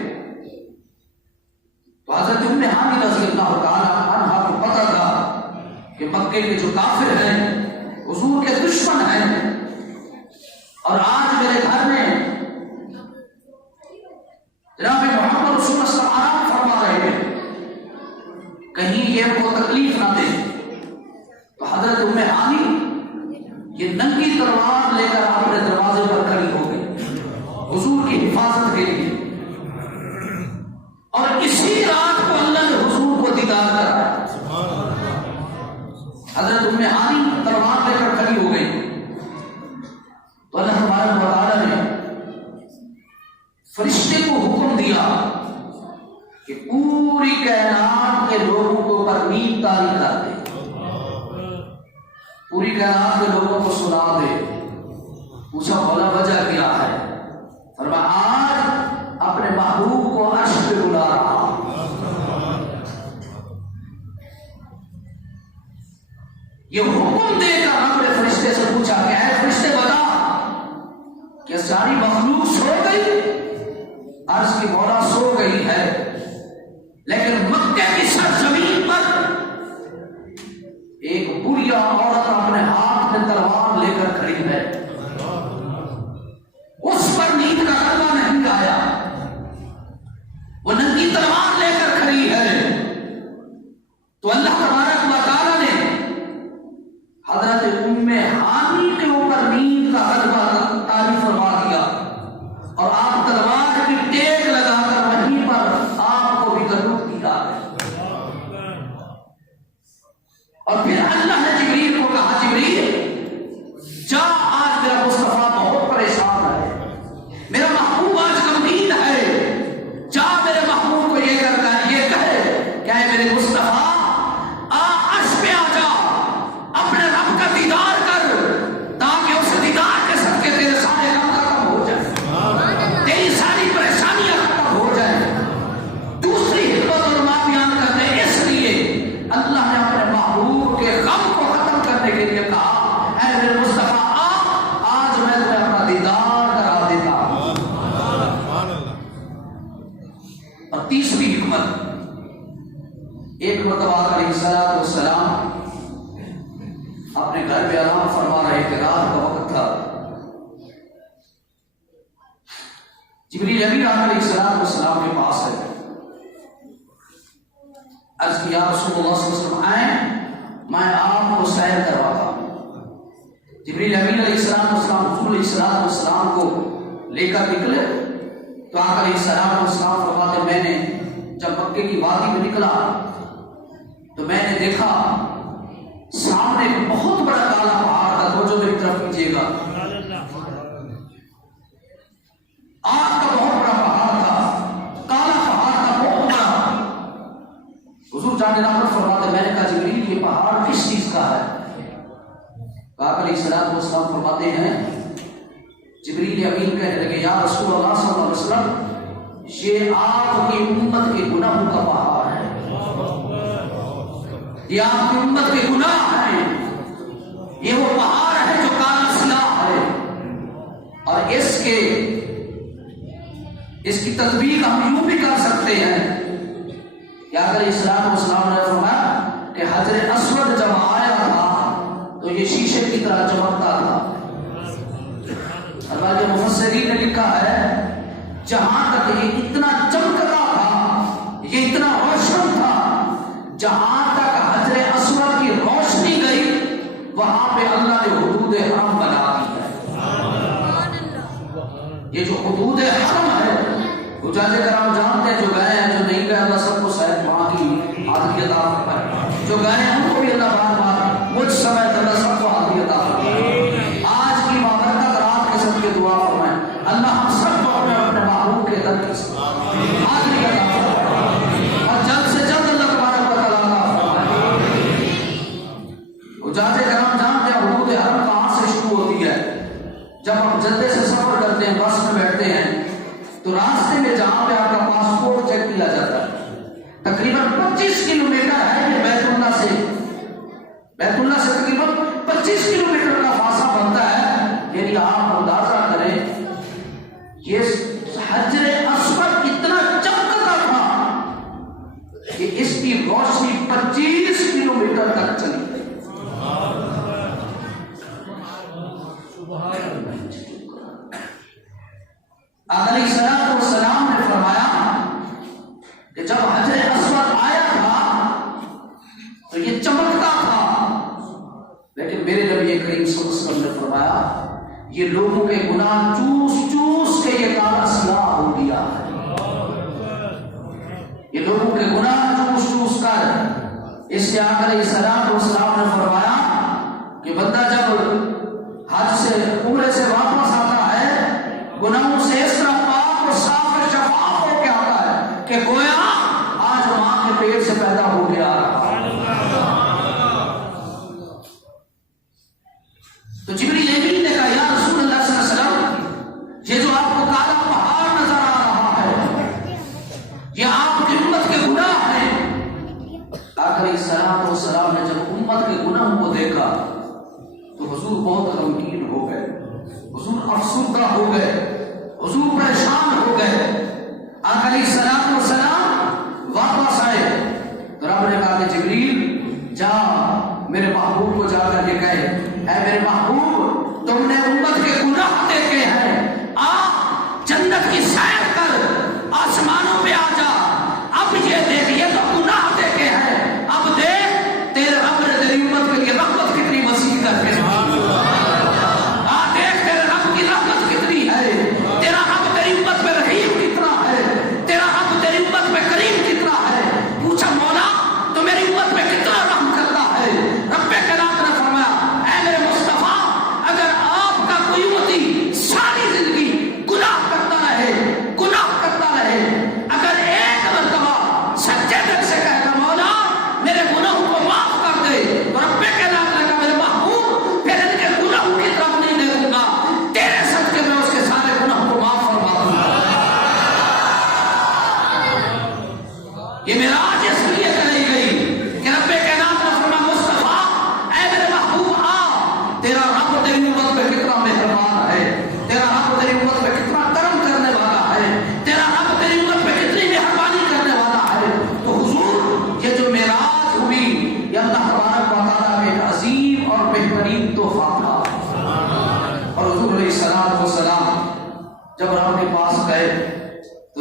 تو حضرت ام ہانی رضی اللہ تعالیٰ عنہا کو پتہ تھا کہ مکے کے جو کافر ہیں حضور کے دشمن ہیں، اور آج میرے گھر میں جناب محمد رسول اللہ صلی اللہ علیہ وسلم آرام فرما رہے ہیں، کہیں یہ کو تکلیف نہ دے۔ تو حضرت ام ہانی یہ ننگی تلوار لے کر اپنے دروازے پر کھڑی ہو گئی حضور کی حفاظت کے لیے، اور اسی رات کو اللہ نے حضور کو دیدار کرایا۔ حضرت ام ہانی تلوار لے کر کھڑی ہو گئی تو اللہ تبارک و تعالی نے فرشتے کو حکم دیا کہ پوری کائنات کے لوگوں کو پر نیند طاری کر دے، پوری کائنات کے لوگوں کو سنا دے۔ پوچھا مولا وجہ کیا ہے؟ فرمایا آج اپنے محبوب کو عرش پہ بلا رہا۔ یہ حکم دے کر ہم نے فرشتے سے پوچھا کہ اے فرشتے بتا کہ ساری مخلوق سو گئی؟ عرض کی مولا سو گئی ہے، لیکن مکے کی سرزمین پر ایک بڑھیا عورت اپنے ہاتھ میں تلوار لے کر کھڑی ہے، اس پر نیند کا کلمہ نہیں آیا، وہ ننگی تلوار لے کر کھڑی ہے۔ تو اللہ تبارک و تعالی نے حضرت ام ہانی کے اوپر نیند کا غلبہ طاری فرما دیا، اور آپ تلوار کی ٹیک لگا کر وہیں پر آپ کو بھی ضرور کیا ہے۔ اور پھر اللہ نے جبریل کو کہا، جبریل جا آج تیسری حکمت، ایک مرتبہ علیہ السلام اپنے گھر پہ آرام فرما رہے تھے، رات کا وقت تھا۔ جبریل امین علیہ السلام کے پاس ہے، عرض کیا رسول اللہ صلی اللہ علیہ وسلم آئیں، میں آپ کو سیر کرواتا ہوں۔ جبریل امین علیہ السلام حضور علیہ السلام کو لے کر نکلے تو آپ علیہ السلام فرماتے میں نے جب مکے کی وادی میں نکلا تو میں نے دیکھا سامنے بہت بڑا کالا پہاڑ تھا، توجہ میری طرف کیجیے گا، آگ کا بہت بڑا پہاڑ تھا، کالا پہاڑ تھا بہت بڑا۔ حضور جان نامت فرماتے میں نے کہا جبریل یہ پہاڑ کس چیز کا ہے؟ آپ علیہ السلام فرماتے ہیں جبریل امین کہنے لگے یا رسول اللہ صلی اللہ علیہ وسلم یہ آپ کی امت کے گناہوں کا پہاڑ ہے، یہ آپ کی امت کے گناہ ہیں، یہ وہ پہاڑ ہے جو کالا سیاہ ہے، اور اس کی تطبیق ہم یوں بھی کر سکتے ہیں کہ علیہ السلام نے فرمایا کہ حجر اسود جب آیا تھا تو یہ شیشے کی طرح چمکتا تھا۔ اللہ کے مفسرین نے لکھا ہے جہاں تک یہ اتنا چمکتا تھا، یہ اتنا روشن تھا، جہاں تک حجر اسود کی روشنی گئی وہاں پہ اللہ نے حدود حرم بنا دی ہے۔ یہ جو حدود حرم ہے حجاج کرام جانتے ہیں، جو گئے ہیں جو نہیں گئے اللہ سب کو صحت وہاں کی عادی عطا فرمائے، جو گئے ہیں ان کو بھی اللہ بار بار مجھ سمیت اللہ سب کو عادی عطا فرمائے۔ آج کی بابرکت رات کے سب کے دعا فرمائے اللہ ہم سب کو اپنے محبوب کے در کی عادی عطا فرمائے اور جلد سے جلد اللہ تبارک و تعالیٰ عطا فرمائے۔ حجاج کرام جانتے ہیں حدود حرم کہاں سے شروع ہوتی ہے؟ جب ہم جلدی سے سفر کرتے ہیں، بس میں بیٹھتے ہیں تو راستے میں جہاں پہ آپ کا پاسپورٹ چیک کیا جاتا ہے تقریباً 25 کلومیٹر ہے یہ بیت اللہ سے تقریباً 25 کلومیٹر کا فاصلہ بنتا ہے، یعنی آپ اندازہ کریں یہ حجر اسود اتنا چمکتا تھا کہ اس کی روشنی 25 کلومیٹر تک چلی گئی۔ علیہ السلام نے فرمایا کہ جب حجر اسود آیا تھا تو یہ چمکتا تھا، لیکن میرے نبی کریم صلی اللہ علیہ وسلم نے فرمایا یہ لوگوں کے گناہ چوس چوس کے یہ کالا سیاہ ہو گیا ہے، یہ لوگوں کے گناہ چوس چوس کر۔ اس سے علیہ السلام نے فرمایا کہ بندہ جب حج سے عمرے سے واپس آتا ہے گناہوں سے اس طرح پاک اور صاف اور شفاف ہو کے آتا ہے کہ گویا آج ماں کے پیٹ سے پیدا ہو گیا۔ تو جبریل امین نے کہا یا رسول اللہ صلی اللہ علیہ وسلم یہ جو آپ کو کالا پہاڑ نظر آ رہا ہے یہ آپ کی امت کے گناہ ہیں۔ علیہ السلام نے جب امت کے گناہوں کو دیکھا تو حضور بہت غمگین ہو گئے، حضور افسردہ ہو گئے، حضور پریشان ہو گئے۔ علیہ السلام واپس آئے تو رب نے کہا کہ جبریل جا میرے محبوب کو جا کر یہ کہے اے میرے محبوب تم نے امت کے گناہ دیکھے ہیں، آ جنت کی سیر کر، آسمانوں پہ آ جا، اب یہ دیکھ یہ تو گناہ دیکھے ہیں، اب دیکھ تیرے رب نے تیری امت کے لیے رحمت کتنی وسیع کر کے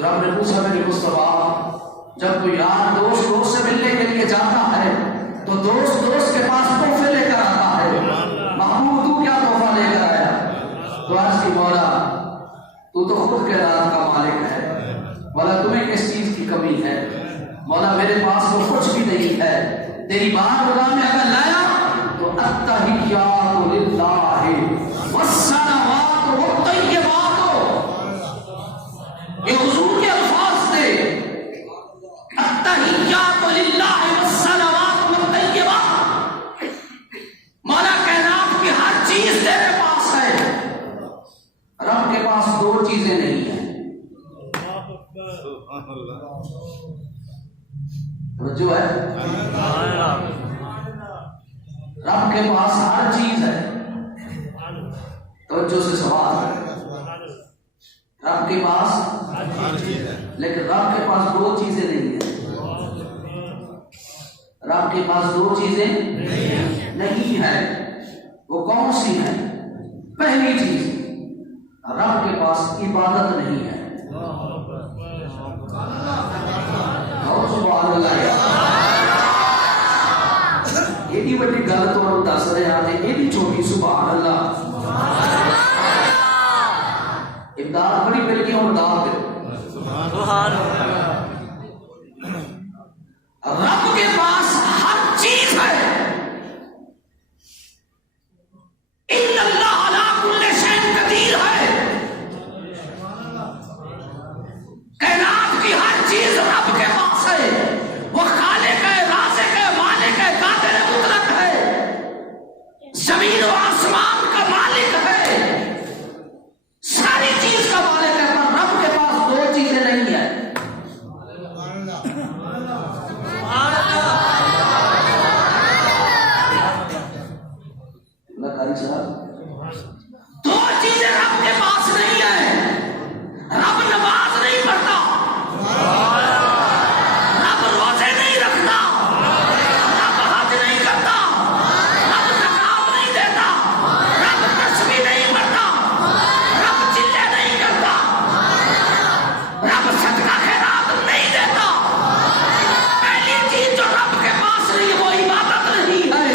رب نے پوچھا میرے مصطفیٰ جب کوئی یار دوست سے ملنے کے لیے جاتا ہے تو دوست کے پاس تحفے لے کر آتا ہے، محبوب تو کیا تحفہ لے کر آیا؟ تو عرض کی مولا تو خود کائنات کا مالک ہے، مولا تمہیں کس چیز کی کمی ہے؟ مولا میرے پاس تو کچھ بھی نہیں ہے، تیری بارگاہ میں اگر لایا تو التحیات للہ والصلوات والطیبات، یہ حضور کے الفاظ تھے، التحیات للہ والصلوات والطیبات، مولا کائنات کی ہر چیز تیرے پاس ہے، رب کے پاس دو چیزیں نہیں ہیں۔ توجہ ہے؟ رب کے پاس ہر چیز ہے، توجہ سے سوال ہے، رب کے پاس لیکن رب کے پاس دو چیزیں نہیں ہیں، رب کے پاس دو چیزیں نہیں ہیں، وہ کون سی ہیں؟ پہلی چیز رب کے پاس عبادت نہیں ہے، سبحان اللہ، ایڈی بڑی گل تو دس رہے ہیں، ایڈی چھوٹی، سبحان اللہ، امداد بڑی مل گئی، امداد رب کے پاس ہر چیز ہے، ان اللہ علی کل شیء قدیر ہے، کائنات کی ہر چیز رب کے پاس ہے، وہ خالق ہے، رازق ہے، مالک ہے، قادر مطلق ہے، زمین و آسمان کا مالک ہے، ساری چیز کا مالک ہے، پر رب کے پاس دو چیزیں نہیں ہیں۔ دو چیزیں رب کے پاس نہیں ہیں، رب نماز نہیں پڑھتا، رب روزے نہیں رکھتا، رب حج نہیں کرتا، رب زکات نہیں دیتا، رب تسبیح نہیں پڑھتا، رب چلے نہیں کرتا، رب صدقہ خیرات نہیں دیتا، پہلی چیز جو رب کے پاس نہیں وہ عبادت نہیں ہے،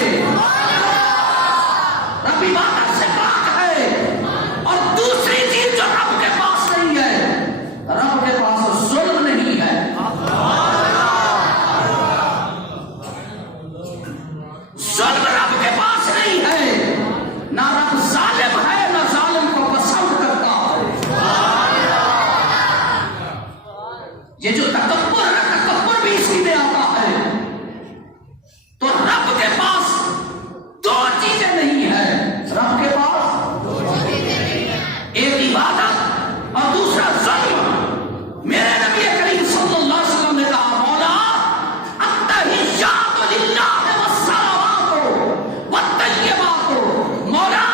رب عبادت سے پاک ہے، اور دوسری چیز جو رب کے پاس نہیں ہے، رب کے پاس ظلم نہیں ہے، ظلم رب کے پاس نہیں ہے، نہ رب ظالم ہے، نہ ظالم کو پسند کرتا ہے، یہ جو تکبر ہے، تکبر بھی اسی میں آتا ہے، تو رب کے پاس دو چیزیں نہیں ہیں، رب کے پاس ایک عبادت اور دوسرا ظلم۔ میرے نبی کریم صلی اللہ علیہ وسلم نے کہا مولا التحیات للہ والصلوات والطیبات، مولا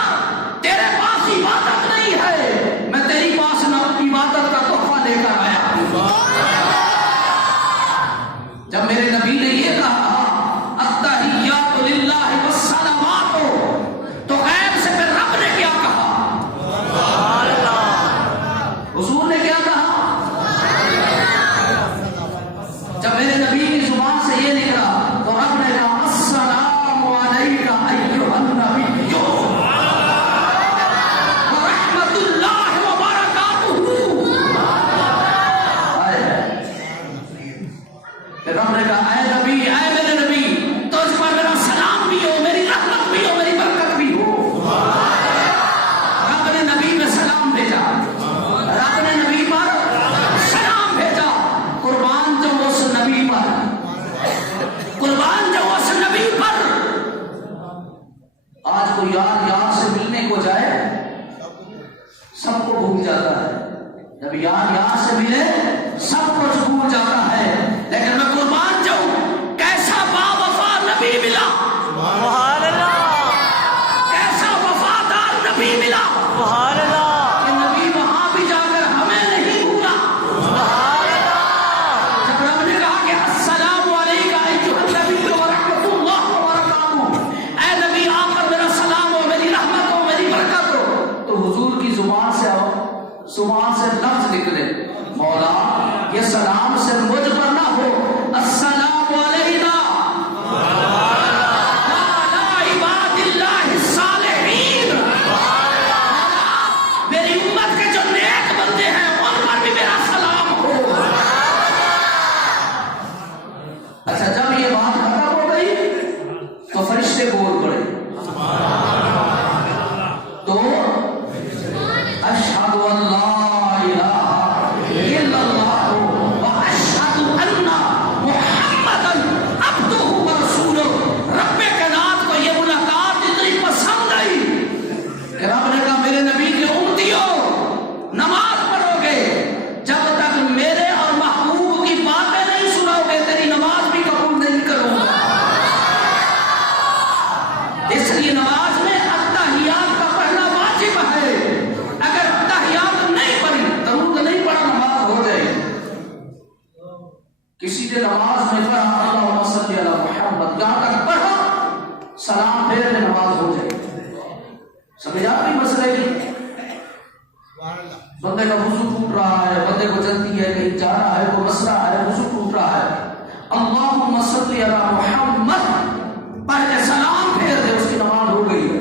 تیرے پاس عبادت نہیں ہے، میں تیری پاس نہ عبادت کا تحفہ لے کر آیا ہوں، یہ سلام صرف مجھ پر نہ ہو، السلام علینا وعلی عباد اللہ الصالحین، میری امت کے جو نیک بندے ہیں ان پر بھی میرا سلام ہو۔ اچھا جب یہ بات ختم ہو گئی تو فرشتے بول پڑے، تو اشہد ان لا الہ الا اللہ واشہد ان محمدا عبدہ ورسولہ۔ رب کائنات کو یہ ملاقات اتنی پسند آئی کہ رب نے کہا میرے نبی کے امتیوں نماز پڑھو گے، جب تک میرے اور محبوب کی باتیں نہیں سنو گے تیری نماز بھی قبول نہیں کروں گا۔ اس لیے نماز میں التحیات کا پڑھنا واجب ہے، اگر التحیات نہیں پڑھی درود نہیں پڑھا نماز ہو جائے۔ کسی نے نماز میں پڑھا اللہم صلی علی محمد یہاں تک پڑھا، سلام پھیر میں نماز ہو جائے۔ سمجھ آپ بھی مسئلے کی؟ بندے کا وضو ٹوٹ رہا ہے، بندے کو جلدی ہے، کہیں جا رہا ہے، کوئی مسئلہ ہے، وضو ٹوٹ رہا ہے، اللہم صلی علی محمد پڑھ کے سلام پھیر دے، اس کی نماز ہو گئی ہے۔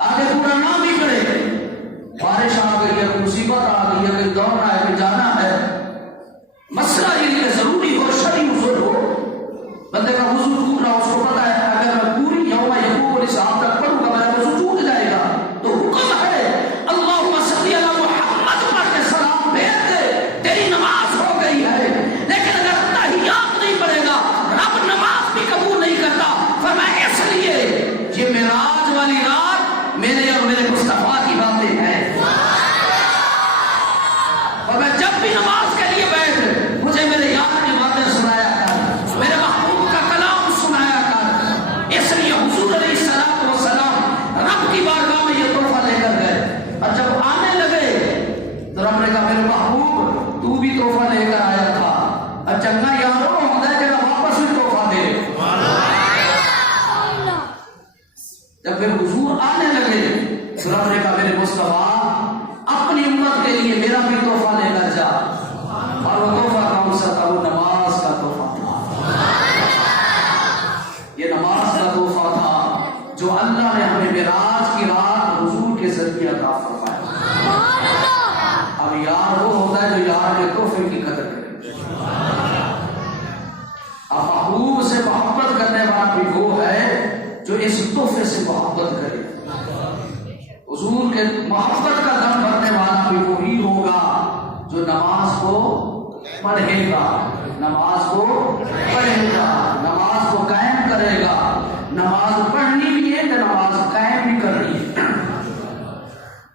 آگے پورا نہ بھی کرے، بارش آ گئی ہے، کوئی مصیبت آ گئی ہے، کہیں دوڑنا ہے، کہیں جانا ہے، مسئلہ یہ ضروری ہو، شرعی عذر ہو، بندے کا وضو ٹوٹ رہا، اس کو پتا ہے اگر میں پوری یوم یقوم الاسلام تک پڑھوں گا میرا وضو ٹوٹ جائے گا، تو حکم ہے اللہم صلی علی محمد پڑھ کے سلام بھیج دے، تیری نماز ہو گئی ہے۔ لیکن اگر تحیات نہیں پڑھے گا رب نماز بھی قبول نہیں کرتا۔ فرمایا اس لیے یہ معراج والی رات میرے اور میرے مصطفیٰ کی باتیں ہیں، اور میں جب بھی نماز کے لیے بیٹھ مجھے میرے یار کی باتیں سنایا کر، میرے محبوب کا کلام سنایا کر۔ اس لیے حضور علیہ السلام والسلام رب کی بارگاہ میں یہ تحفہ لے کر گئے، اور جب آنے لگے تو رب نے کہا میرے محبوب تو بھی تحفہ لے کر آیا تھا، اور چنگا یاروں ہوتا ہے کہ واپس بھی تحفہ دے۔ جب پھر حضور آنے لگے تو رب نے کہا میرے مصطفیٰ اپنی امت کے لیے میرا بھی تحفہ لے کر جا، اور وہ تحفہ کون سا تھا؟ وہ نماز کا تحفہ تھا۔ یہ نماز کا تحفہ تھا جو اللہ نے ہمیں معراج کی رات حضور کے ذریعے عطا فرمایا۔ اب یار وہ ہوتا ہے جو یار کے تحفے کی قدر کرے، اب محبوب سے محبت کرنے والا بھی وہ ہے جو اس تحفے سے محبت کرے۔ حضور کے محبت کا دم بھرنے والا بھی وہی ہوگا جو نماز کو پڑھے گا، نماز کو پڑھے گا، نماز کو قائم کرے گا۔ نماز پڑھنی بھی ہے تو نماز قائم بھی کرنی ہے،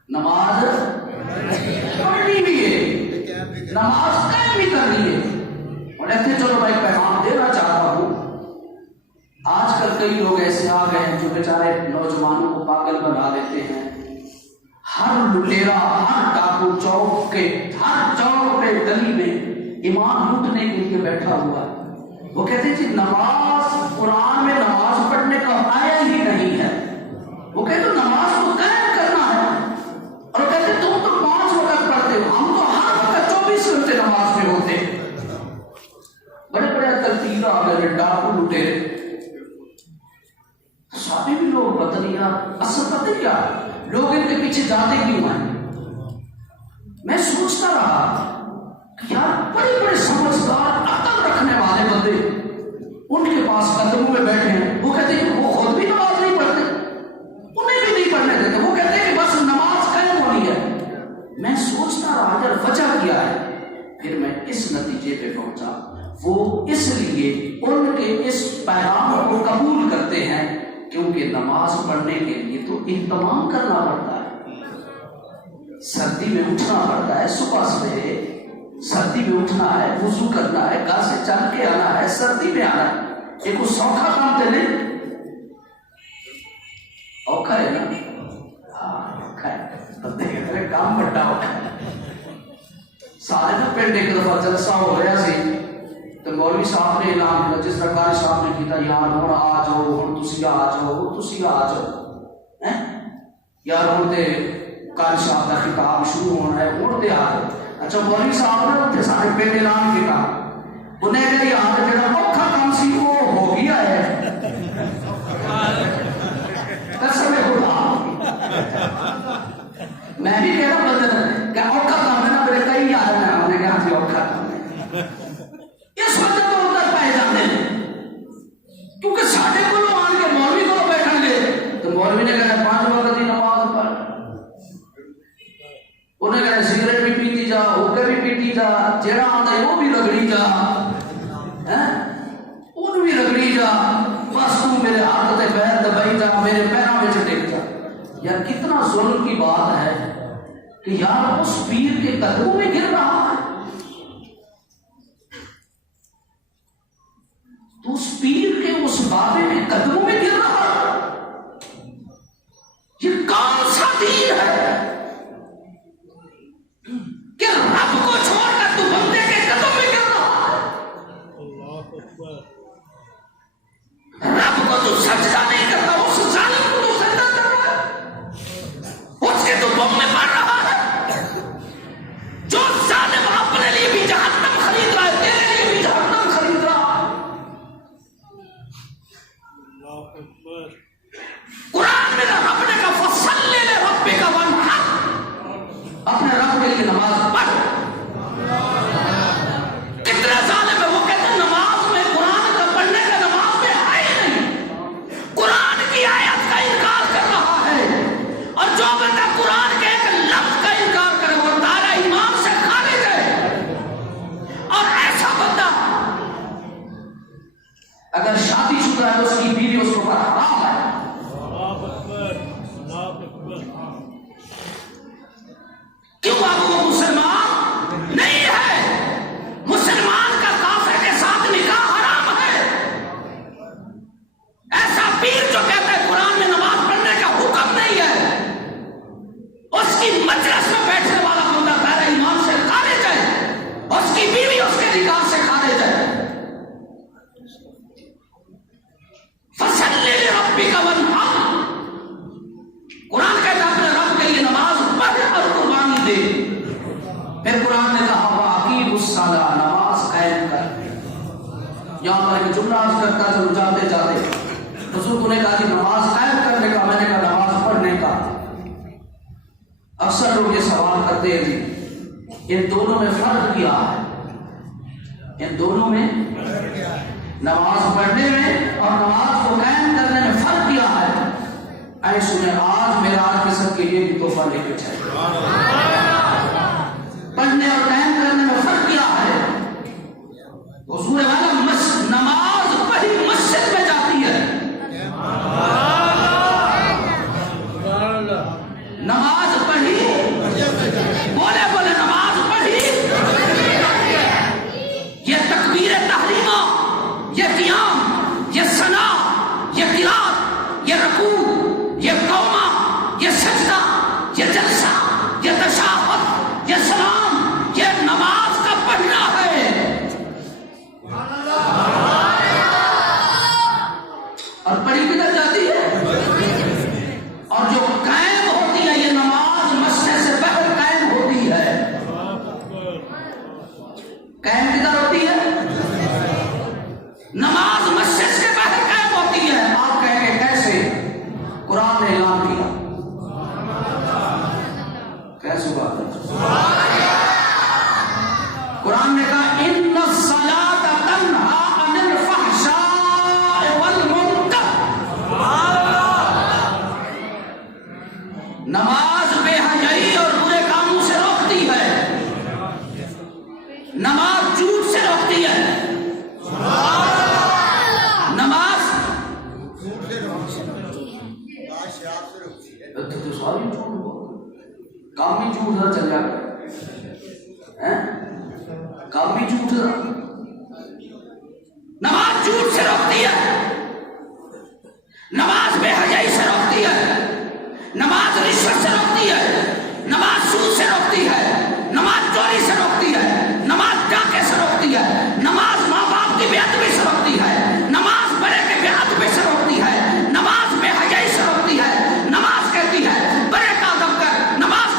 نماز پڑھنی بھی ہے، نماز قائم بھی کرنی ہے۔ اور ایسے چلو میں ایک پیغام دینا چاہتا ہوں، آج کل کئی لوگ ایسے آ گئے ہیں جو بیچارے نوجوانوں کو پاگل بنا دیتے ہیں۔ ہر لٹیرا، ہر ڈاکو چوک کے ہر چوک پہ گلی میں ایمان لوٹنے کے لیے بیٹھا ہوا ہے۔ وہ کہتے ہیں کہ نماز قرآن میں نماز پڑھنے کا آیا ہی نہیں ہے، وہ کہتے نماز کو قائم کرنا ہے، اور کہتے تم تو 5 وقت پڑھتے ہو، ہم تو ہر وقت 24 گھنٹے نماز میں ہوتے ہیں۔ بڑے بڑے تلتیر آ گئے، ڈاکو لٹیرے، سارے بھی لوگ بدنیا اصل پتہ کیا لوگ ان کے پیچھے جاتے کیوں ہیں؟ میں سوچتا رہا کہ یار بڑے بڑے سمجھدار عقل رکھنے والے بندے ان کے پاس قدموں میں بیٹھے ہیں، وہ کہتے ہیں کہ وہ خود بھی نماز نہیں پڑھتے، انہیں بھی نہیں پڑھنے دیتے، وہ کہتے ہیں کہ بس نماز قائم ہونی ہے۔ میں سوچتا رہا یار وجہ کیا ہے، پھر میں اس نتیجے پہ پہنچا، وہ اس لیے ان کے اس پیغام کو قبول کرتے ہیں کیونکہ نماز پڑھنے کے لیے تو اہتمام کرنا پڑتا ہے، سردی میں اٹھنا پڑتا ہے، صبح سویرے سردی میں اٹھنا ہے، وضو کرنا ہے، گھر سے چل کے آنا ہے، سردی میں آنا ہے، یہ کوئی سوکھا کام تو نہیں، اوکھا ہے نا؟ ہاں اوکھا ہے، کام بڑا ہوتا ہے۔ سارے نا پنڈ ایک دفعہ جلسہ ہو رہا سی تو مولوی صاحب نے اعلان کیا، جس سرکاری صاحب نے کیا یار ہوں آ جاؤ، ہوں تسی آ جاؤ، تسی آ جاؤ یار، ہوں تے قاری صاحب کا خطاب شروع ہونا ہے اڑتے آ گئے اچھا مولوی صاحب نے اتنے سارے پنڈ اعلان کیا انہیں کہ یار جڑا اوکھا کام سی وہ ہو گیا ہے قسم خدا میں بھی کہہ رہا بدل کہ اوکھا کام ہے نا میرے کئی یاد ہے انہوں نے کہا کہ اوکھا کام ہے اس وقت تو ادھر پائے جاتے ہیں کیونکہ ساڈے کو آن کے مولوی کو بیٹھیں گے تو مولوی نے کہا 5 وقت کی نماز پڑھ انہیں کہا سگریٹ بھی پیتی جا ہوکے بھی پیتی جا جیڑا آتا ہے وہ بھی رگڑی جا وہ بھی رگڑی جا بس تو میرے ہاتھ تے پیر دبائی جا میرے پیروں میں ٹک جا یار کتنا ظلم کی بات ہے کہ یار اس پیر کے قدموں میں گر رہا ہے تو اس پیر کے اس بابے میں قدموں میں گر رہا ہے یہ کون سا دین ہے کہ رب کو چھوڑ کر تو بندے کے قدم میں گر رہا ہے رب کو تو سجدہ نہیں کرتا اس ظالم کو تو سجدہ کر رہا ہے اس کے تو بم میں پڑ رہا ہے جو ظالم اپنے لیے بھی جہنم خرید رہا ہے تیرے لیے بھی جہنم خرید رہا ہے قرآن میں رب نے کہا فصلی لربک وانحر اپنے رب کے لیے نماز پڑھ کتنے ظالم ہے وہ کہتے ہیں نماز میں قرآن کا پڑھنے کا نماز میں ہے ہی نہیں قرآن کی آیت کا انکار کر رہا ہے اور جو بندہ قرآن کے ایک لفظ کا انکار کرے وہ دائرہ ایمان سے خارج ہے اور ایسا بندہ اگر شادی شدہ ہے اس کی بیوی اس کو پر حرام ہے کیوں اب وہ مسلمان نہیں ہے مسلمان کا کافر کے ساتھ نکاح حرام ہے ایسا پیر جو کہتا ہے قرآن میں نماز پڑھنے کا حکم نہیں ہے اس کی مجلس میں بیٹھنے والا بندہ دائرہ ایمان سے خارج ہے اس کی بیوی اس کے نکاح سے خارج ہے فصلی لربک وانحر قرآن کہتا ہے اپنے رب کے لیے نماز پڑھ اور قربانی دے پھر قرآن نے کہا وَأَقِیمُوا الصَّلَاةَ نماز قائم کر یہاں پر ایک جملہ عرض کرتا چلو جاتے جاتے حضور کو نے کہا کہ نماز قائم کرنے کا میں نے کہا نماز پڑھنے کا اکثر لوگ یہ سوال کرتے ہیں ان دونوں میں فرق کیا ہے ان دونوں میں نماز پڑھنے میں اور نماز کو قائم کرنے میں فرق کیا ہے اے سنیں آج میرا آج کے سب کے لیے بھی تحفہ لے کے چاہیے پڑھنے اور قائم کرنے میں فرق کیا ہے حضور والا نماز پڑھی مسجد میں جاتی ہے نماز پڑھی بولے بولے نماز پڑھی یہ تکبیر تحریمہ یہ قیام یہ ثنا یہ قرات یہ رکوع یہ قومہ یہ سجدہ یہ جلسہ یہ تشہد یہ سلام یہ نماز کا پڑھنا ہے اور پڑھی کدھر جاتی ہے اور جو قائم ہوتی ہے یہ نماز مسجد سے پہلے قائم ہوتی ہے قائم کدھر ہوتی ہے نماز مسجد سے پہلے قائم ہوتی ہے آپ کہیں گے کیسے قرآن نے اعلان کیا کیسے بات ہے قرآن نے کہا ان الصلاۃ تنہا عن الفحشاء والمنکر نماز بے حیائی اور برے کاموں سے روکتی ہے نماز جھوٹ سے روکتی ہے نماز تو سوال کام بھی جھوٹ رہا چل جائے کام بھی جھوٹ رہا نماز جھوٹ سے روکتی ہے نماز بے حیائی سے روکتی ہے نماز رشوت سے روکتی ہے نماز سود سے روکتی ہے نماز چوری سے روکتی ہے نماز ڈاکے سے روکتی ہے نماز ماں باپ کی بے ادبی سے روکتی ہے نماز بڑے کے بے ادبی سے روکتی ہے نماز بے حیائی سے روکتی ہے نماز کہتی ہے بڑے کا ادب کر نماز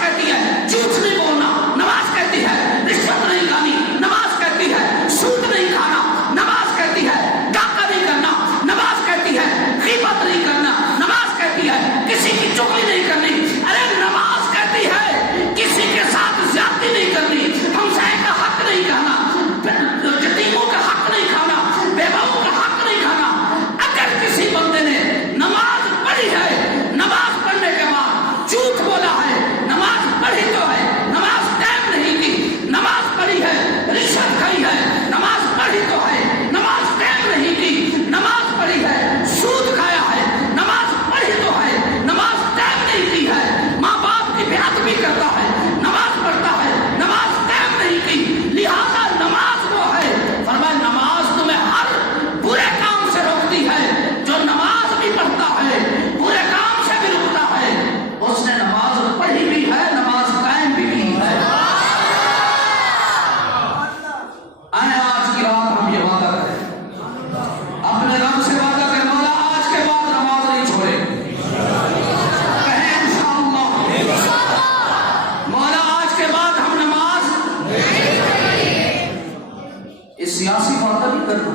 سیاسی بات نہیں کرنا.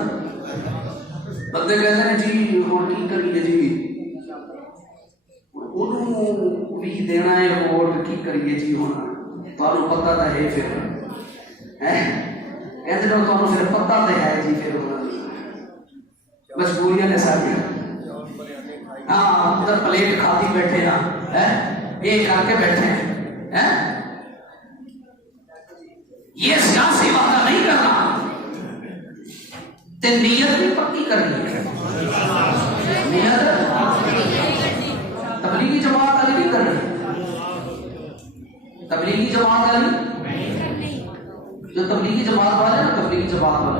بندے کہتے ہیں جی ہوں کی کریے جی انہوں بھی دینا ہے ووٹ کی کریے جی ہوں تمہیں پتا تو ہے پھر کہتے ہیں تمہیں پھر پتا تو ہے جی پھر مجبوریاں نے ساری ہاں ادھر پلیٹ کھاتی بیٹھے نا یہ کر کے بیٹھے ہیں یہ سیاسی وعدہ نہیں کرنا تے نیت بھی پکی کرنی ہے. نیت تبلیغی جماعت والی نہیں کرنی. تبلیغی جماعت والی جو تبلیغی جماعت والے نا تبلیغی جماعت والے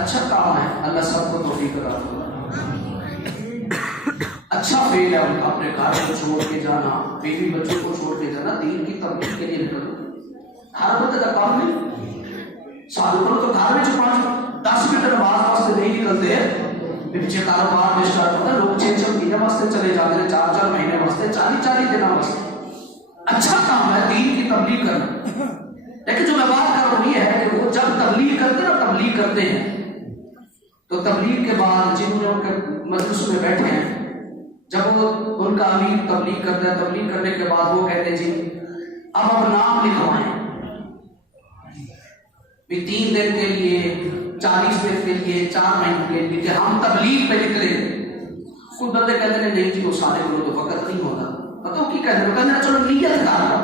اچھا کام ہے. اللہ سب کو توفیق عطا فرمائے. اچھا فیل ہے اپنے گھر کو چھوڑ کے جانا, بیوی بچوں کو چھوڑ کے جانا, دین کی تبلیغ کے لیے نکلنا. ہر بندے کا کام نہیں. سال پر تو گھر میں 5-10 منٹ نماز واسطے نہیں نکلتے, پیچھے کاروبار میں اسٹارٹ ہوتا ہے. لوگ 6 مہینے واسطے چلے جاتے ہیں, 4 مہینے واسطے, 40 دن واسطے. اچھا کام ہے دین کی تبلیغ کرنا. لیکن جو میں بات کر رہا ہوں یہ ہے کہ وہ جب تبلیغ کرتے ہیں نا تبلیغ کرتے ہیں تو تبلیغ کے بعد جنہوں نے ان کے مجلس میں بیٹھے ہیں جب وہ ان کا امیر تبلیغ کرتا ہے, تبلیغ کرنے کے بعد وہ کہتے ہیں جی اب نام لکھوائیں 3 دن کے لیے, 40 دن کے لیے, 4 مہینے کے لیے کہ ہم تبلیغ پہ نکلے. کچھ بندے کہتے ہیں نہیں جی وہ سارے بولو تو وقت نہیں ہوتا. پتہ کی کہتے ہیں, کہتے ہیں چلو نیت کر لو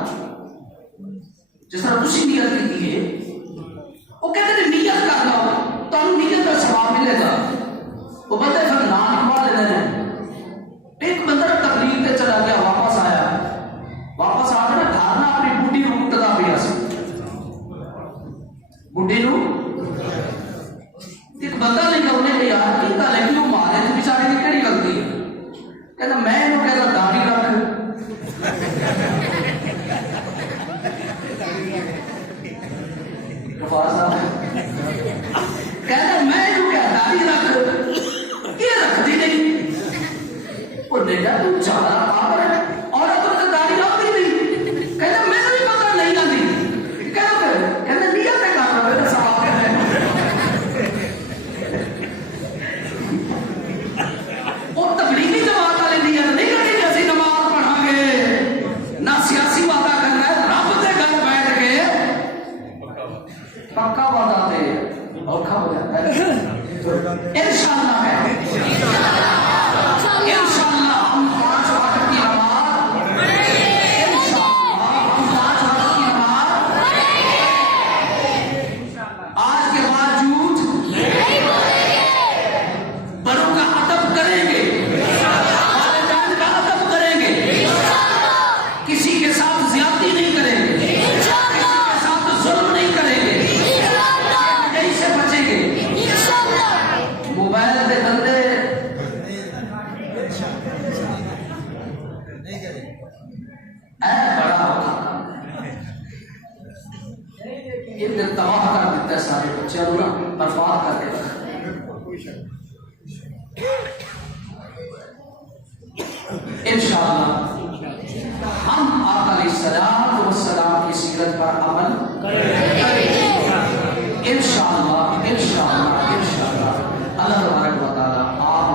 جس طرح اسی نیت کی ہے. وہ کہتے ہیں نیت کر لو تو ہم نیت کا ثواب ملے گا. وہ بندے پھر نام لکھوا لیتے ہیں. ایک بندہ تبلیغ پہ چلا گیا, واپس آیا, واپس آ کے نا گھر نہ اپنی بڈھی کو مقتدا پیا سی. بڈھی نو ایک بندہ نہیں کہ انہیں یار کی گل ہے کہ وہ مارے تو بیچارے کی کہڑی غلطی ہے. کہتا میں انہوں کہتا داڑھی رکھ کہتا میں انہوں کہتا داڑھی رکھ یہ رکھتی نہیں. وہ دیکھا تو چارہ پاپ ہے اور اگر تو داڑھی رکھتی نہیں. کہتا میں نے بھی پتہ نہیں آتی. کہتا نیت میں کام رہا میرا سواب ہے. اور تبلیغی جماعت والے نیت نہیں کرتے کہ اسی نماز پڑھا گے نہ سیاسی وعدہ کرنا ہے. رب دے گھر بیٹھ کے پکا وعدہ دے اور کھا ہو جاتا ہے. انشاءاللہ ہے انشاءاللہ ہم 5 وقت کی نماز انشاءاللہ ہم 5 وقت کی نماز آج کے بعد جھوٹ بڑوں کا ادب کریں گے, والدین کا ادب کریں گے, کسی کے ساتھ زیادتی نہیں کریں گے, کسی کے ساتھ ظلم نہیں کریں گے, یہیں سے بچیں گے. موبائل پہ بندے بڑا ہوتا یہ تباہ کر دیتا ہے سارے بچے نا برباد کر دیتا ہے. انشاءاللہ ہم آقا علیہ الصلوۃ والسلام کی سیرت پر عمل انشاءاللہ انشاءاللہ انشاءاللہ. اللہ تبارک و تعالی آپ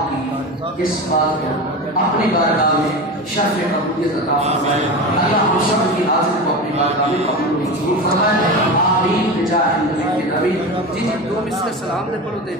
کی اس بات کو اپنی بارگاہ میں شرف قبولیت عطا فرمائے. اللہ ہم سب کی حاضر کو اپنی بارگاہ میں قبول منظور فرمائے. آمین بجاہ النبی النبی. جی 2 مصرع سلام دے پڑھو دے.